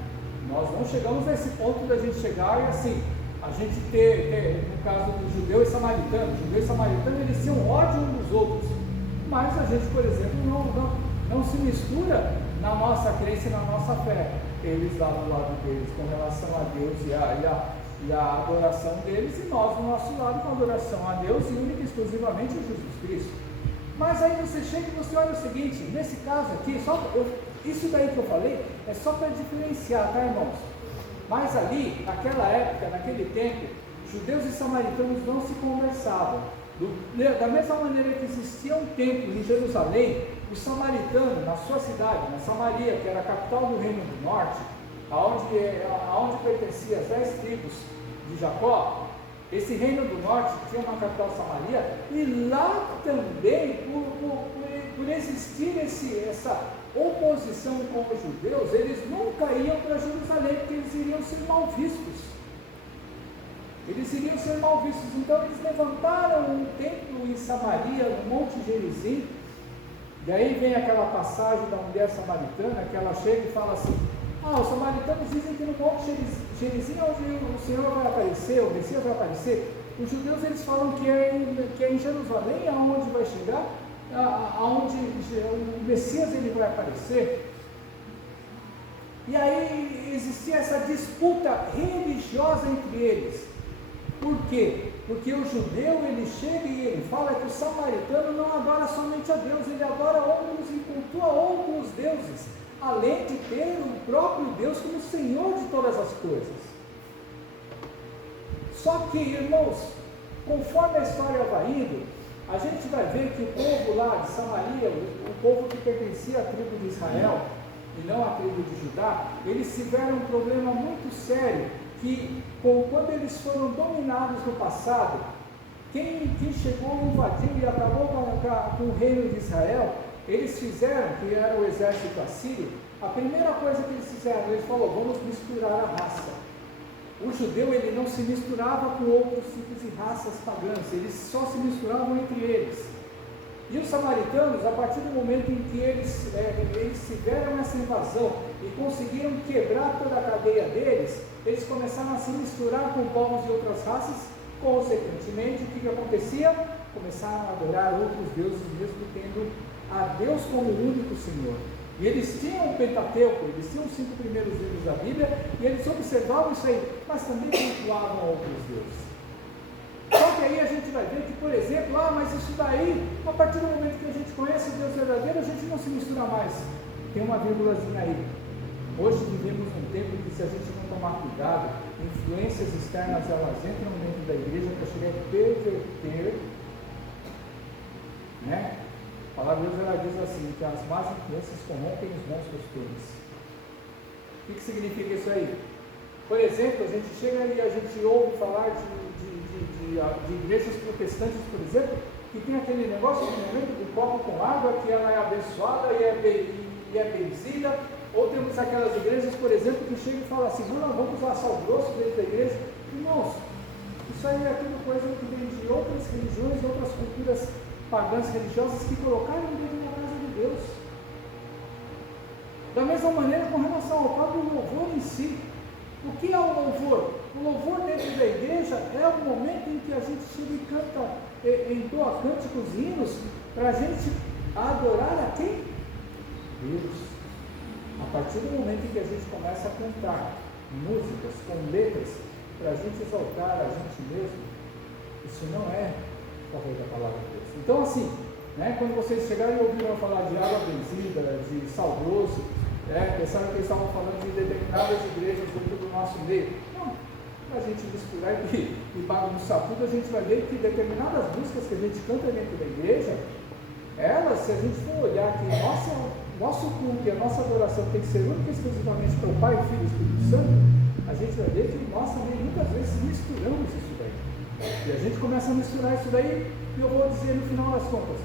Nós não chegamos a esse ponto da gente chegar e assim, a gente ter no caso do judeu e samaritano, eles tinham ódio uns dos outros, mas a gente, por exemplo, não se mistura na nossa crença e na nossa fé. Eles lá do lado deles com relação a Deus e a adoração deles, e nós do nosso lado com a adoração a Deus e única e exclusivamente a Jesus Cristo. Mas aí você chega e você olha o seguinte, nesse caso aqui, isso daí que eu falei é só para diferenciar, tá, irmãos? Mas ali, naquela época, naquele tempo, judeus e samaritanos não se conversavam. Da mesma maneira que existia um templo em Jerusalém, o samaritano, na sua cidade, na Samaria, que era a capital do Reino do Norte, aonde pertencia as 10 tribos de Jacó, esse Reino do Norte tinha uma capital, Samaria, e lá também, por existir essa oposição com os judeus, eles nunca iam para Jerusalém, porque eles iriam ser mal vistos. Então eles levantaram um templo em Samaria, no Monte Gerizim. E aí vem aquela passagem da mulher samaritana, que ela chega e fala assim, os samaritanos dizem que no Monte Gerizim é onde o Senhor vai aparecer, o Messias vai aparecer. Os judeus eles falam que é em Jerusalém aonde vai chegar, aonde o Messias ele vai aparecer. E aí existia essa disputa religiosa entre eles. Por quê? Porque o judeu ele chega e ele fala que o samaritano não adora somente a Deus, ele adora outros e cultua outros deuses, além de ter o próprio Deus como Senhor de todas as coisas. Só que, irmãos, conforme a história vai indo, a gente vai ver que o povo lá de Samaria, o povo que pertencia à tribo de Israel e não à tribo de Judá, eles tiveram um problema muito sério, que quando eles foram dominados no passado, quem chegou, invadiu e acabou com o reino de Israel, eles fizeram, que era o exército assírio, a primeira coisa que eles fizeram, eles falaram, vamos misturar a raça. O judeu ele não se misturava com outros tipos de raças pagãs, eles só se misturavam entre eles. E os samaritanos, a partir do momento em que eles tiveram essa invasão e conseguiram quebrar toda a cadeia deles, eles começaram a se misturar com povos de outras raças. Consequentemente, o que acontecia? Começaram a adorar outros deuses, mesmo tendo a Deus como o único Senhor. E eles tinham o Pentateuco, eles tinham os 5 primeiros livros da Bíblia, e eles observavam isso aí, mas também cultuavam outros deuses. Só que aí a gente vai ver que, por exemplo, mas isso daí, a partir do momento que a gente conhece o Deus verdadeiro, a gente não se mistura mais. Tem uma vírgulazinha aí. Hoje vivemos num tempo que, se a gente não tomar cuidado, influências externas elas entram dentro da igreja para chegar a perverter, né, A palavra de Deus ela diz assim, que as más influências corrompem os bons costumes. O que significa isso aí? Por exemplo, a gente chega e a gente ouve falar de igrejas protestantes, por exemplo, que tem aquele negócio do copo com água, que ela é abençoada e é benzida. Ou temos aquelas igrejas, por exemplo, que chegam e falam assim, não, vamos usar sal grosso dentro da igreja. Irmãos, isso aí é tudo coisa que vem de outras religiões, outras culturas pagãs religiosas que colocaram dentro da casa de Deus. Da mesma maneira com relação ao próprio louvor em si. O que é o louvor? O louvor dentro da igreja é o momento em que a gente chega e canta, entoa cânticos, hinos, para a gente adorar a quem? Deus. A partir do momento em que a gente começa a cantar músicas com letras para a gente exaltar a gente mesmo, isso não é correto da palavra de Deus. Então assim, quando vocês chegarem e ouviram falar de água benzida, de sal grosso, pensaram que eles estavam falando de determinadas igrejas dentro do nosso meio. Não, para a gente misturar e bagunçar tudo, a gente vai ver que determinadas músicas que a gente canta dentro da igreja, elas, se a gente for olhar que nosso culto e a nossa adoração tem que ser única e exclusivamente para o Pai, Filho e Espírito Santo, a gente vai ver que nós também muitas vezes misturamos isso daí. E a gente começa a misturar isso daí, e eu vou dizer no final das contas,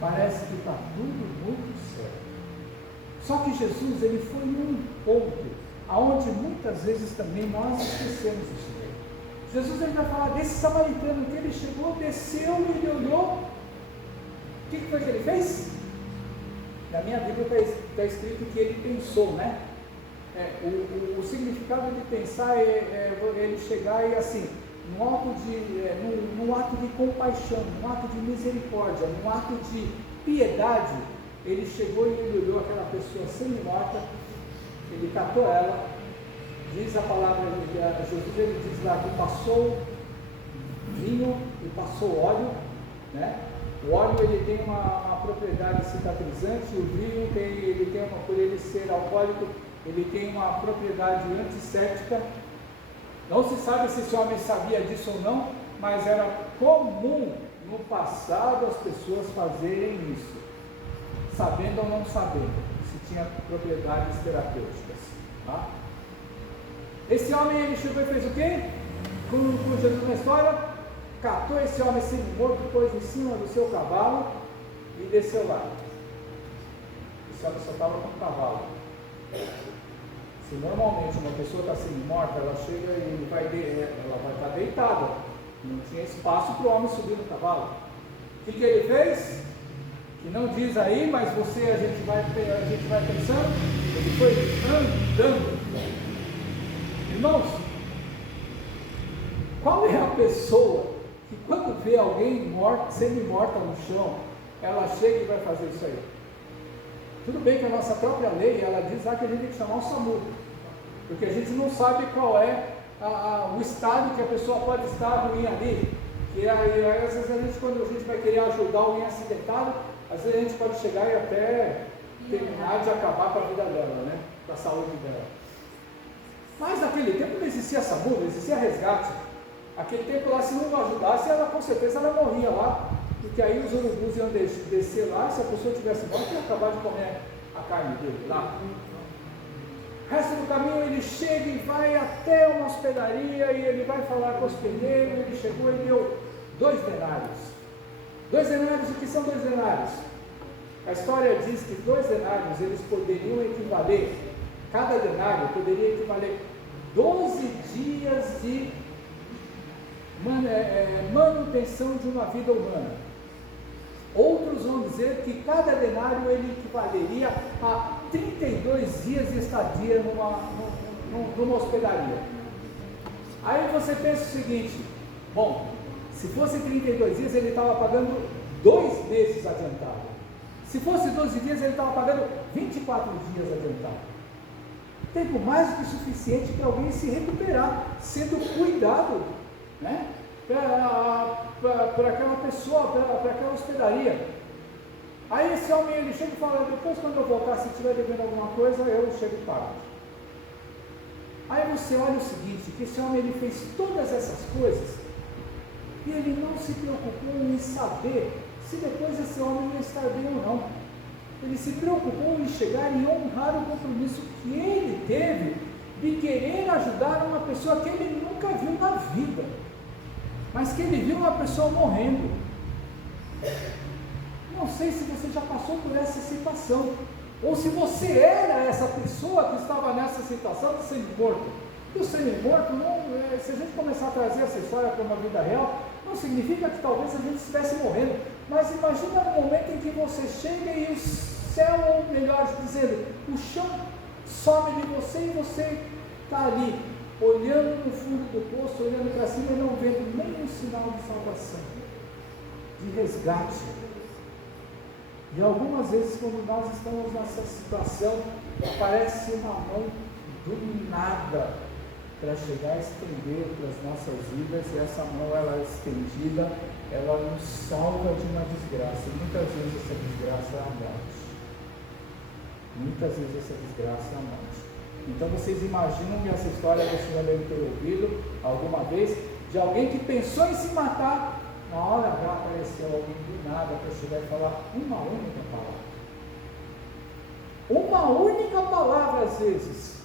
parece que está tudo muito certo. Só que Jesus, ele foi num ponto, aonde muitas vezes também nós esquecemos isso daí. Jesus, ele vai falar desse samaritano que ele chegou, desceu e ele olhou. O que foi que ele fez? Na minha Bíblia está escrito que ele pensou, né? O significado de pensar é ele chegar e assim, num ato de compaixão, num ato de misericórdia, num ato de piedade, ele chegou e ele olhou aquela pessoa semi-morta, ele catou ela, diz a palavra de Jesus, ele diz lá que passou vinho e passou óleo, né? O óleo ele tem uma propriedade cicatrizante, o vinho por ele ser alcoólico, ele tem uma propriedade antisséptica. Não se sabe se esse homem sabia disso ou não, mas era comum no passado as pessoas fazerem isso, sabendo ou não sabendo, se tinha propriedades terapêuticas. Tá? Esse homem ele chegou e fez o quê? Com Jesus na história, catou esse homem semi-morto, pôs em cima do seu cavalo e desceu lá. Esse homem só estava com o cavalo. Se normalmente uma pessoa está semi-morta, ela chega e ela vai estar deitada. Não tinha espaço para o homem subir no cavalo. O que ele fez? Que não diz aí, mas a gente vai pensando, ele foi andando. Irmãos, qual é a pessoa que quando vê alguém semi-morta no chão, ela chega e vai fazer isso aí? Tudo bem que a nossa própria lei, ela diz lá que a gente tem que chamar o SAMU, porque a gente não sabe qual é o estado que a pessoa pode estar ruim ali, que aí, às vezes quando a gente vai querer ajudar alguém acidentado, às vezes a gente pode chegar e até terminar de acabar com a vida dela, né? Com a saúde dela. Mas naquele tempo não existia SAMU, não existia resgate. Aquele tempo lá, se não ajudasse, ela com certeza ela morria lá, porque aí os urubus iam descer lá, se a pessoa tivesse morto, ia acabar de comer a carne dele lá. O resto do caminho ele chega e vai até uma hospedaria e ele vai falar com o hospedeiro, ele chegou e deu 2 denários. 2 denários, o que são 2 denários? A história diz que 2 denários eles poderiam equivaler, cada denário poderia equivaler 12 dias de manutenção de uma vida humana. Outros vão dizer que cada denário ele equivaleria a 32 dias de estadia numa hospedaria. Aí você pensa o seguinte, bom, se fosse 32 dias ele estava pagando 2 meses adiantado. Se fosse 12 dias ele estava pagando 24 dias adiantado. Tempo mais do que suficiente para alguém se recuperar, sendo cuidado, né? Para aquela pessoa, para aquela hospedaria. Aí esse homem ele chega e fala, depois quando eu voltar, se estiver devendo alguma coisa, eu chego e pago. Aí você olha o seguinte, que esse homem ele fez todas essas coisas e ele não se preocupou em saber se depois esse homem não está bem ou não. Ele se preocupou em chegar e honrar o compromisso que ele teve de querer ajudar uma pessoa que ele nunca viu na vida, mas que ele viu uma pessoa morrendo. Não sei se você já passou por essa situação, ou se você era essa pessoa que estava nessa situação de semi-morto. E o semi-morto, se a gente começar a trazer essa história para uma vida real, não significa que talvez a gente estivesse morrendo, mas imagina no momento em que você chega e o céu, ou melhor dizendo, o chão some de você e você está ali, olhando no fundo do poço, olhando para cima e não vendo nenhum sinal de salvação, de resgate. E algumas vezes, quando nós estamos nessa situação, aparece uma mão do nada para chegar a estender para as nossas vidas, e essa mão, ela é estendida, ela nos salva de uma desgraça. E muitas vezes essa desgraça é a morte. Muitas vezes essa desgraça é a morte. Então vocês imaginam que essa história você já deve ter ouvido alguma vez, de alguém que pensou em se matar, na hora já apareceu alguém do nada para chegar e falar uma única palavra. Uma única palavra às vezes.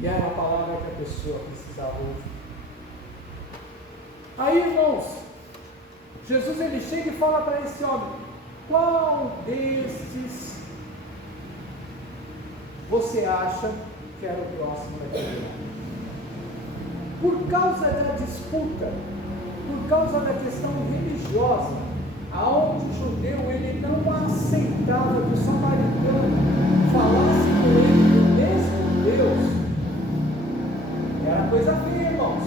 E era a palavra que a pessoa precisava ouvir. Aí, irmãos, Jesus ele chega e fala para esse homem: qual destes você acha que era o próximo daquele homem? Por causa da disputa, por causa da questão religiosa, aonde o judeu ele não aceitava que o samaritano falasse com ele do mesmo Deus. Era coisa feia, irmãos.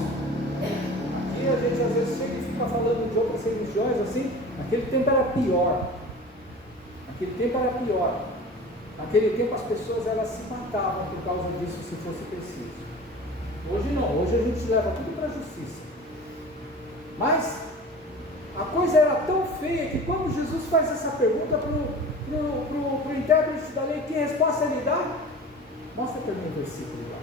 Aqui a gente às vezes chega e fica falando de outras religiões assim. Naquele tempo era pior. Naquele tempo as pessoas elas se matavam por causa disso, se fosse preciso. Hoje não, hoje a gente leva tudo para a justiça. Mas a coisa era tão feia que quando Jesus faz essa pergunta para o intérprete da lei, que resposta ele dá? Mostra para mim o versículo lá.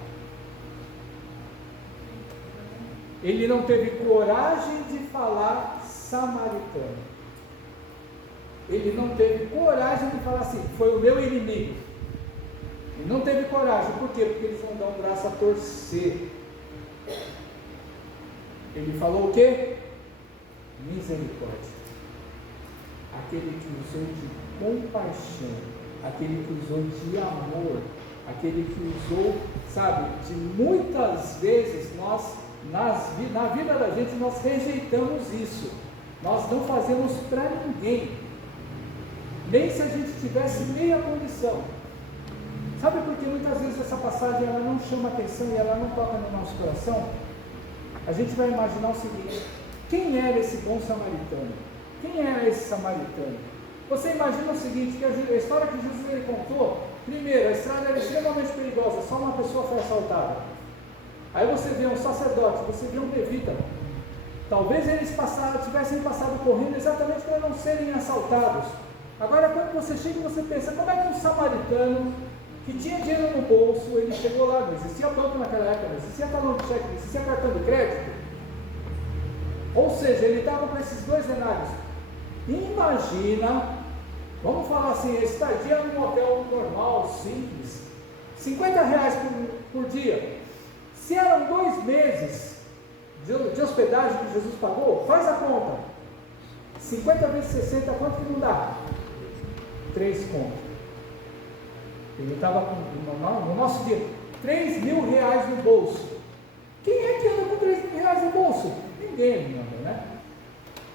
Ele não teve coragem de falar samaritano. Ele não teve coragem de falar assim, foi o meu inimigo. Ele não teve coragem, por quê? Porque eles vão dar um braço a torcer. Ele falou o quê? Misericórdia. Aquele que usou de compaixão, aquele que usou de amor, aquele que usou, sabe, de muitas vezes nós, na vida da gente, nós rejeitamos isso. Nós não fazemos para ninguém, nem se a gente tivesse meia condição. Sabe por que muitas vezes essa passagem ela não chama atenção e ela não toca no nosso coração? A gente vai imaginar o seguinte: quem era esse bom samaritano? Quem era esse samaritano? Você imagina o seguinte, que a história que Jesus ele contou, primeiro, a estrada era extremamente perigosa, só uma pessoa foi assaltada. Aí você vê um sacerdote, você vê um levita. Talvez eles tivessem passado correndo exatamente para não serem assaltados. Agora, quando você chega e você pensa, como é que um samaritano que tinha dinheiro no bolso, ele chegou lá, não existia banco naquela época, não existia talão de cheque, não existia cartão de crédito. Ou seja, ele estava com esses 2 denários. Imagina, vamos falar assim, estadia num hotel normal, simples, R$50 por dia. Se eram 2 meses de hospedagem que Jesus pagou, faz a conta. 50 vezes 60, quanto que não dá? 3 contos. Ele estava no nosso dia, R$3.000 no bolso. Quem é que anda com R$3.000 no bolso? Ninguém anda, né?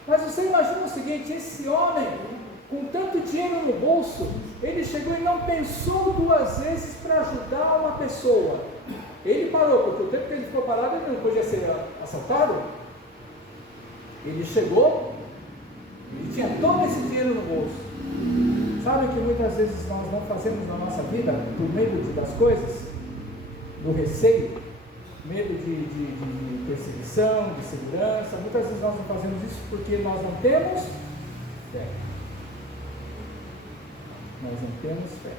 Mas você imagina o seguinte: esse homem, com tanto dinheiro no bolso, ele chegou e não pensou 2 vezes para ajudar uma pessoa. Ele parou, porque o tempo que ele ficou parado, ele não podia ser assaltado. Ele chegou, ele tinha todo esse dinheiro no bolso. Sabe que muitas vezes nós não fazemos na nossa vida, por medo das coisas, do receio, medo de perseguição, de segurança. Muitas vezes nós não fazemos isso porque nós não temos fé. Nós não temos fé.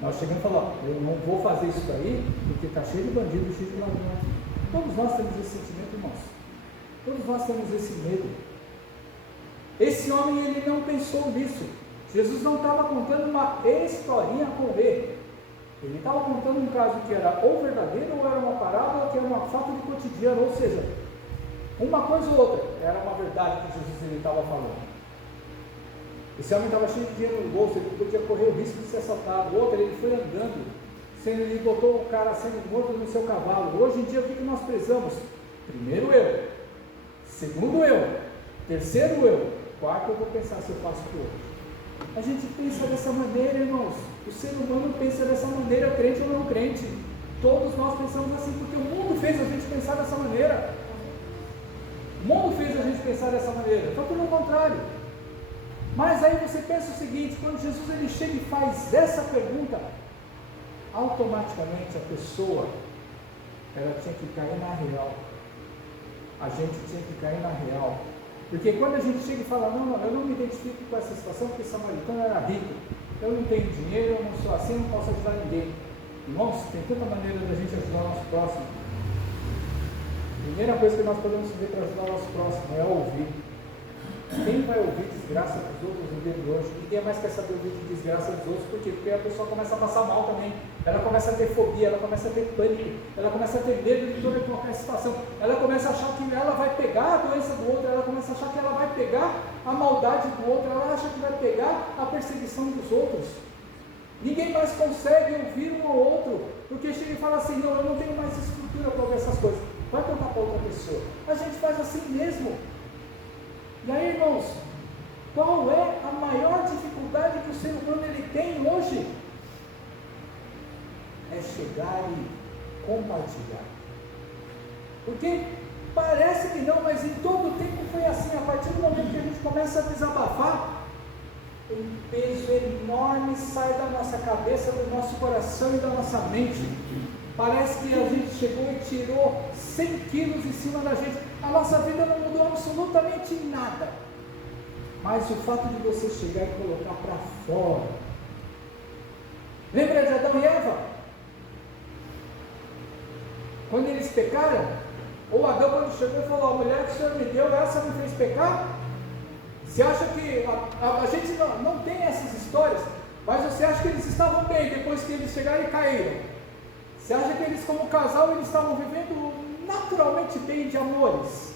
Nós chegamos e falamos: eu não vou fazer isso aí porque está cheio de bandido, cheio de ladrão. Todos nós temos esse sentimento, irmãos. Todos nós temos esse medo. Esse homem, ele não pensou nisso. Jesus não estava contando uma historinha com ele. Ele estava contando um caso que era ou verdadeiro, ou era uma parábola, que era uma fato de cotidiano, ou seja, uma coisa ou outra, era uma verdade que Jesus ele estava falando. Esse homem estava cheio de dinheiro no bolso, ele podia correr o risco de ser assaltado. Outro, ele foi andando, ele botou o cara sendo morto no seu cavalo. Hoje em dia, o que nós prezamos? Primeiro eu, segundo eu, terceiro eu, quarto eu vou pensar se eu faço o outro. A gente pensa dessa maneira, irmãos. O ser humano pensa dessa maneira, crente ou não crente. Todos nós pensamos assim, porque o mundo fez a gente pensar dessa maneira. O mundo fez a gente pensar dessa maneira, foi pelo contrário. Mas aí você pensa o seguinte: quando Jesus ele chega e faz essa pergunta, automaticamente a pessoa ela tinha que cair na real. A gente tinha que cair na real. Porque quando a gente chega e fala, não, eu não me identifico com essa situação, porque samaritano era rico, eu não tenho dinheiro, eu não sou assim, eu não posso ajudar ninguém. Irmãos, tem tanta maneira da gente ajudar o nosso próximo. A primeira coisa que nós podemos fazer para ajudar o nosso próximo é ouvir. Quem vai ouvir desgraça dos outros no dia de hoje? Ninguém mais quer saber ouvir de desgraça dos outros. Por quê? Porque a pessoa começa a passar mal também. Ela começa a ter fobia, ela começa a ter pânico, ela começa a ter medo de toda e qualquer situação. Ela começa a achar que ela vai pegar a doença do outro, ela começa a achar que ela vai pegar a maldade do outro, ela acha que vai pegar a perseguição dos outros. Ninguém mais consegue ouvir um ao outro, porque chega e fala assim: não, eu não tenho mais estrutura para ouvir essas coisas. Vai contar para outra pessoa. A gente faz assim mesmo. E aí, irmãos, qual é a maior dificuldade que o ser humano ele tem hoje? É chegar e compartilhar. Porque parece que não, mas em todo o tempo foi assim. A partir do momento que a gente começa a desabafar, um peso enorme sai da nossa cabeça, do nosso coração e da nossa mente. Parece que a gente chegou e tirou 100 quilos em cima da gente. A nossa vida não mudou absolutamente nada. Mas o fato de você chegar e colocar para fora. Lembra de Adão e Eva? Quando eles pecaram, ou Adão quando chegou e falou: a mulher que o Senhor me deu, essa me fez pecar? Você acha que a gente não tem essas histórias, mas você acha que eles estavam bem depois que eles chegaram e caíram? Você acha que eles como casal eles estavam vivendo naturalmente bem de amores?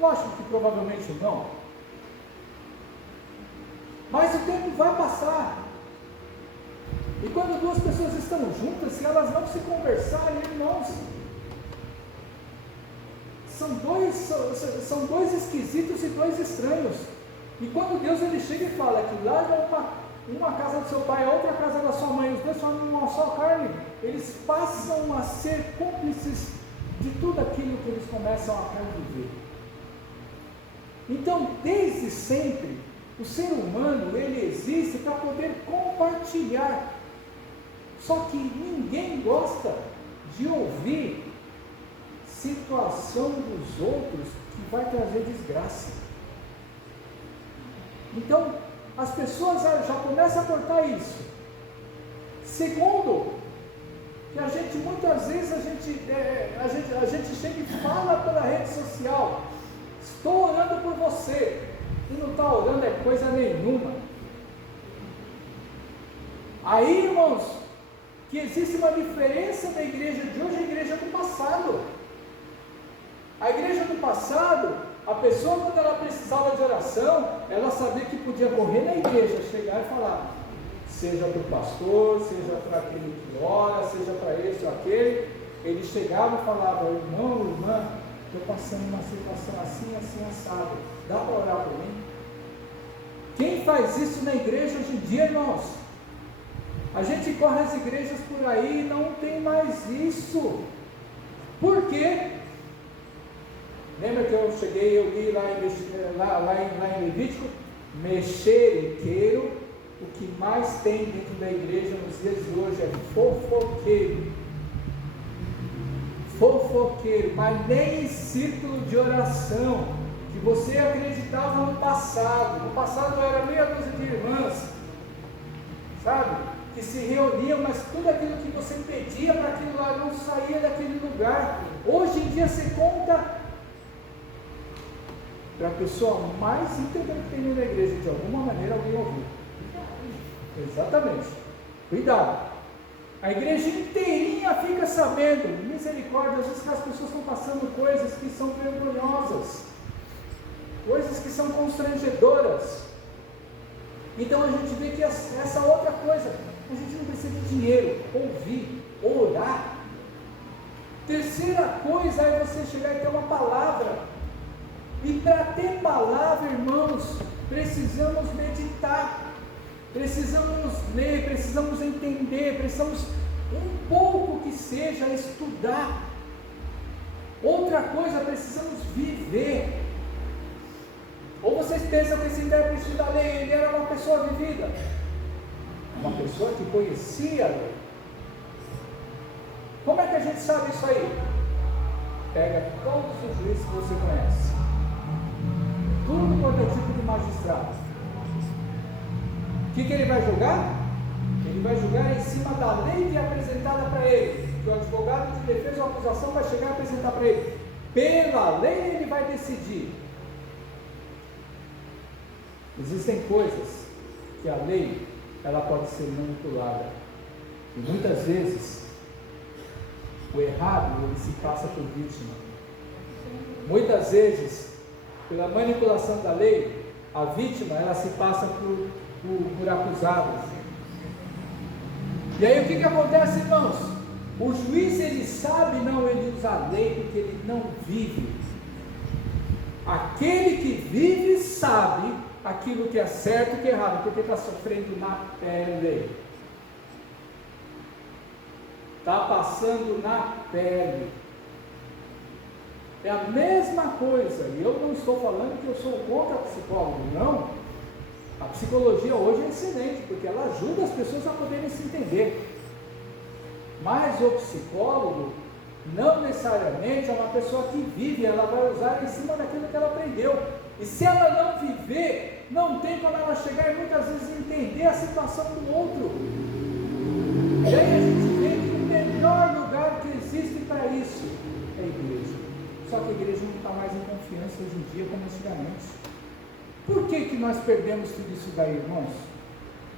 Lógico que provavelmente não. Mas o tempo vai passar. E quando duas pessoas estão juntas, se elas não se conversarem, irmãos, são dois esquisitos e dois estranhos. E quando Deus ele chega e fala que larga uma casa do seu pai, a outra casa da sua mãe, os dois formam uma só carne, eles passam a ser cúmplices de tudo aquilo que eles começam a conviver. Então, desde sempre, o ser humano ele existe para poder compartilhar. Só que ninguém gosta de ouvir situação dos outros que vai trazer desgraça. Então, as pessoas já começam a cortar isso. Segundo, que a gente muitas vezes a gente chega e fala pela rede social: estou orando por você, e não está orando é coisa nenhuma. Aí, irmãos, que existe uma diferença da igreja de hoje e a igreja do passado. A igreja do passado, a pessoa quando ela precisava de oração, ela sabia que podia correr na igreja, chegar e falar, seja para o pastor, seja para aquele que ora, seja para esse ou aquele. Ele chegava e falava: irmão, irmã, estou passando uma situação assim, assim, assado, dá para orar por mim? Quem faz isso na igreja hoje em dia, irmãos? A gente corre as igrejas por aí e não tem mais isso. Por quê? Lembra que eu cheguei, eu li lá em Levítico, mexeriqueiro, o que mais tem dentro da igreja nos dias de hoje é fofoqueiro. Fofoqueiro, mas nem em círculo de oração, que você acreditava no passado. No passado era meia dúzia de irmãs, sabe? Que se reuniam, mas tudo aquilo que você pedia para aquilo lá não saía daquele lugar. Hoje em dia você conta para a pessoa mais íntegra que tem na igreja, de alguma maneira alguém ouviu. Exatamente. Cuidado. A igreja inteirinha fica sabendo, misericórdia, às vezes que as pessoas estão passando coisas que são vergonhosas, coisas que são constrangedoras. Então a gente vê que essa outra coisa, a gente não precisa de dinheiro, ouvir, orar. Terceira coisa é você chegar e ter uma palavra. E para ter palavra, irmãos, precisamos meditar. Precisamos ler, precisamos entender, precisamos um pouco que seja estudar. Outra coisa, precisamos viver. Ou vocês pensam que esse intérprete da lei, ele era uma pessoa vivida? Uma pessoa que conhecia a lei. Como é que a gente sabe isso aí? Pega todos os juízes que você conhece. Tudo quanto é tipo de magistrado. O que ele vai julgar? Ele vai julgar em cima da lei que é apresentada para ele, que o advogado de defesa ou acusação vai chegar e apresentar para ele. Pela lei ele vai decidir. Existem coisas que a lei ela pode ser manipulada, e muitas vezes o errado ele se passa por vítima. Muitas vezes, pela manipulação da lei, a vítima ela se passa por acusado. E aí o que acontece, irmãos? O juiz ele sabe, não, ele usa a lei porque ele não vive. Aquele que vive sabe aquilo que é certo e que é errado, porque está sofrendo na pele, está passando na pele. É a mesma coisa, e eu não estou falando que eu sou contra psicólogo, não. A psicologia hoje é excelente, porque ela ajuda as pessoas a poderem se entender. Mas o psicólogo não necessariamente é uma pessoa que vive, ela vai usar em cima daquilo que ela aprendeu. E se ela não viver, não tem como ela chegar e muitas vezes entender a situação do outro. E aí a gente vê que o melhor lugar que existe para isso é a igreja. Só que a igreja não está mais em confiança hoje em dia como antigamente. Por que nós perdemos tudo isso daí, irmãos?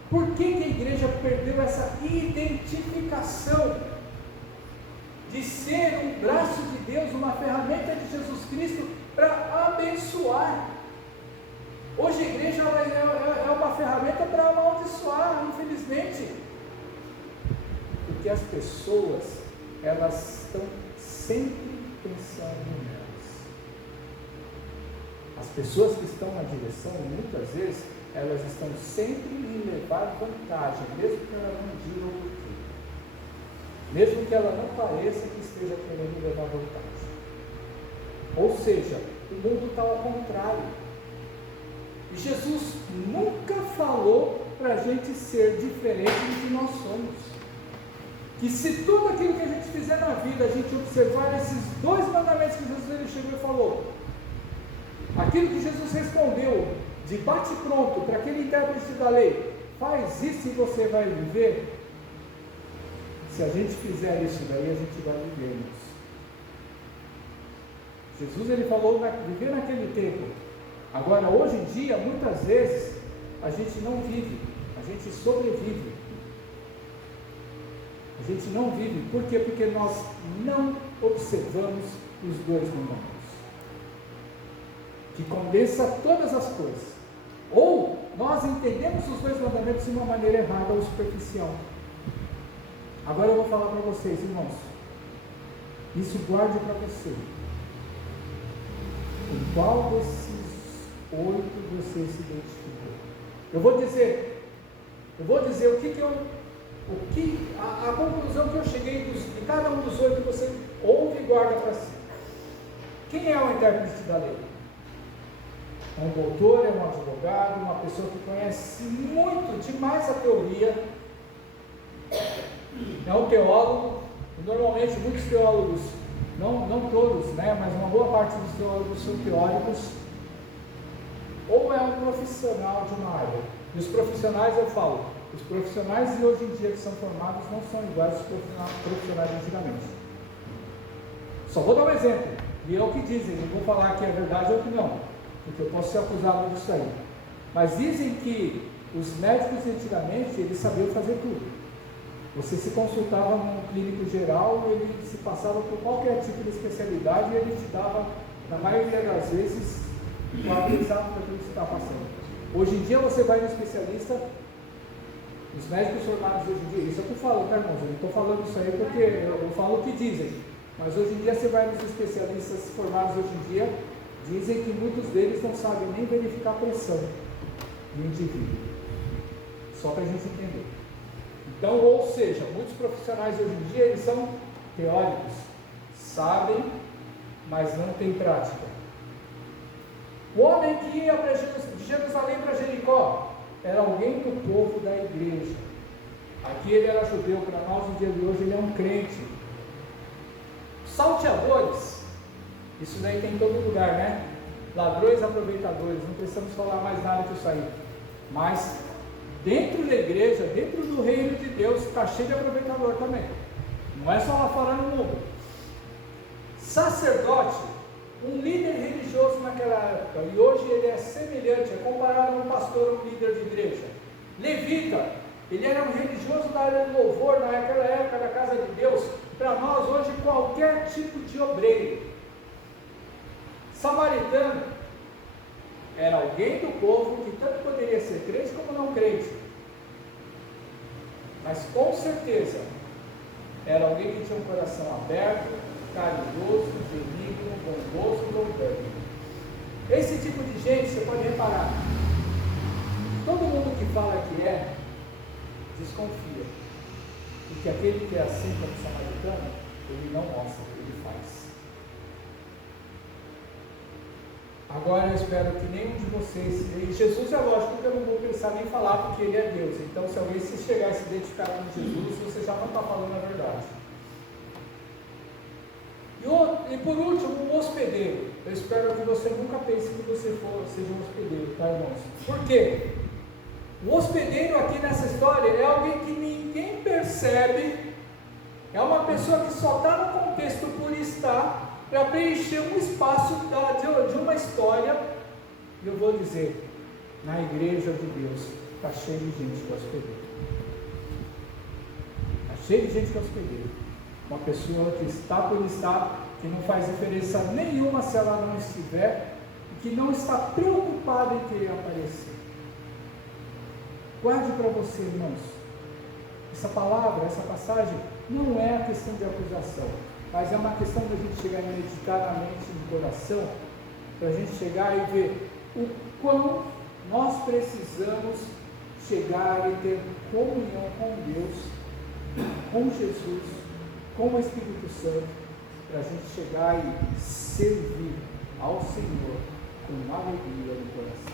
Por que a igreja perdeu essa identificação de ser um braço de Deus, uma ferramenta de Jesus Cristo para abençoar? Hoje a igreja é uma ferramenta para amaldiçoar, infelizmente. Porque as pessoas, elas estão sempre pensando nelas. As pessoas que estão na direção, muitas vezes, elas estão sempre em levar vantagem, mesmo que ela não diga o porquê. Mesmo que ela não pareça que esteja querendo levar vantagem. Ou seja, o mundo está ao contrário. E Jesus nunca falou para a gente ser diferente do que nós somos. Que se tudo aquilo que a gente fizer na vida, a gente observar esses dois mandamentos que Jesus ele chegou e falou, aquilo que Jesus respondeu de bate-pronto para aquele intérprete da lei, faz isso e você vai viver. Se a gente fizer isso daí, a gente vai viver isso. Jesus ele falou viver naquele tempo. Agora, hoje em dia, muitas vezes, a gente não vive, a gente sobrevive. A gente não vive. Por quê? Porque nós não observamos os dois mandamentos. Que condensa todas as coisas. Ou nós entendemos os dois mandamentos de uma maneira errada ou superficial. Agora eu vou falar para vocês, irmãos. Isso guarde para você. Em qual desses 8 você se identificou? Eu vou dizer a conclusão que eu cheguei de cada um dos 8 que você ouve e guarda para si. Quem é o intérprete da lei? É um doutor, é um advogado, uma pessoa que conhece muito demais a teoria, é um teólogo. Normalmente muitos teólogos, não todos, né, mas uma boa parte dos teólogos são teóricos, ou é um profissional de uma área. E os profissionais, eu falo, os profissionais de hoje em dia que são formados não são iguais aos profissionais de antigamente. Só vou dar um exemplo, e é o que dizem, não vou falar que é verdade ou que não. porque eu posso ser acusado disso aí. Mas dizem que os médicos antigamente, eles sabiam fazer tudo. Você se consultava num clínico geral, ele se passava por qualquer tipo de especialidade e ele te dava, na maioria das vezes, o quadro exato daquilo que você está passando. Hoje em dia você vai no especialista, os médicos formados hoje em dia, isso é o que eu falo, né, irmãos? Eu não estou falando isso aí porque eu falo o que dizem, mas hoje em dia você vai nos especialistas formados hoje em dia, dizem que muitos deles não sabem nem verificar a pressão do indivíduo. Só para a gente entender. Então, ou seja, muitos profissionais hoje em dia, eles são teóricos, sabem, mas não têm prática. O homem que ia de Jerusalém para Jericó era alguém do povo da igreja. Aqui ele era judeu, para nós no dia de hoje ele é um crente. Salteadores, isso daí tem em todo lugar, né? Ladrões, aproveitadores, não precisamos falar mais nada disso aí. Mas dentro da igreja, dentro do reino de Deus, está cheio de aproveitador também. Não é só lá fora no mundo. Sacerdote, um líder religioso naquela época, e hoje ele é semelhante, é comparado a um pastor, um líder de igreja. Levita, ele era um religioso da área do louvor, naquela época da casa de Deus. Para nós hoje, qualquer tipo de obreiro. Samaritano, era alguém do povo que tanto poderia ser crente como não crente, mas com certeza era alguém que tinha um coração aberto, caridoso, benigno, bondoso e longânimo. Esse tipo de gente, você pode reparar, todo mundo que fala que é, desconfia, porque aquele que é assim como o samaritano, ele não mostra, ele faz. Agora eu espero que nenhum de vocês, e Jesus é lógico que eu não vou pensar nem falar porque ele é Deus, então se alguém se chegar a se identificar com Jesus, você já não está falando a verdade. E por último, um hospedeiro. Eu espero que você nunca pense que você seja um hospedeiro, tá, irmãos? Por quê? O hospedeiro aqui nessa história é alguém que ninguém percebe, é uma pessoa que só está no contexto por estar, para preencher um espaço de uma história. E eu vou dizer, na igreja de Deus está cheio de gente que é hospedeiro. Está cheio de gente que é hospedeiro. Uma pessoa que está por estar, que não faz diferença nenhuma se ela não estiver, e que não está preocupada em querer aparecer. Guarde para você, irmãos, essa palavra, essa passagem, não é a questão de acusação, mas é uma questão da gente chegar e meditar na mente e no coração, para a gente chegar e ver o quão nós precisamos chegar e ter comunhão com Deus, com Jesus, com o Espírito Santo, para a gente chegar e servir ao Senhor com alegria no coração.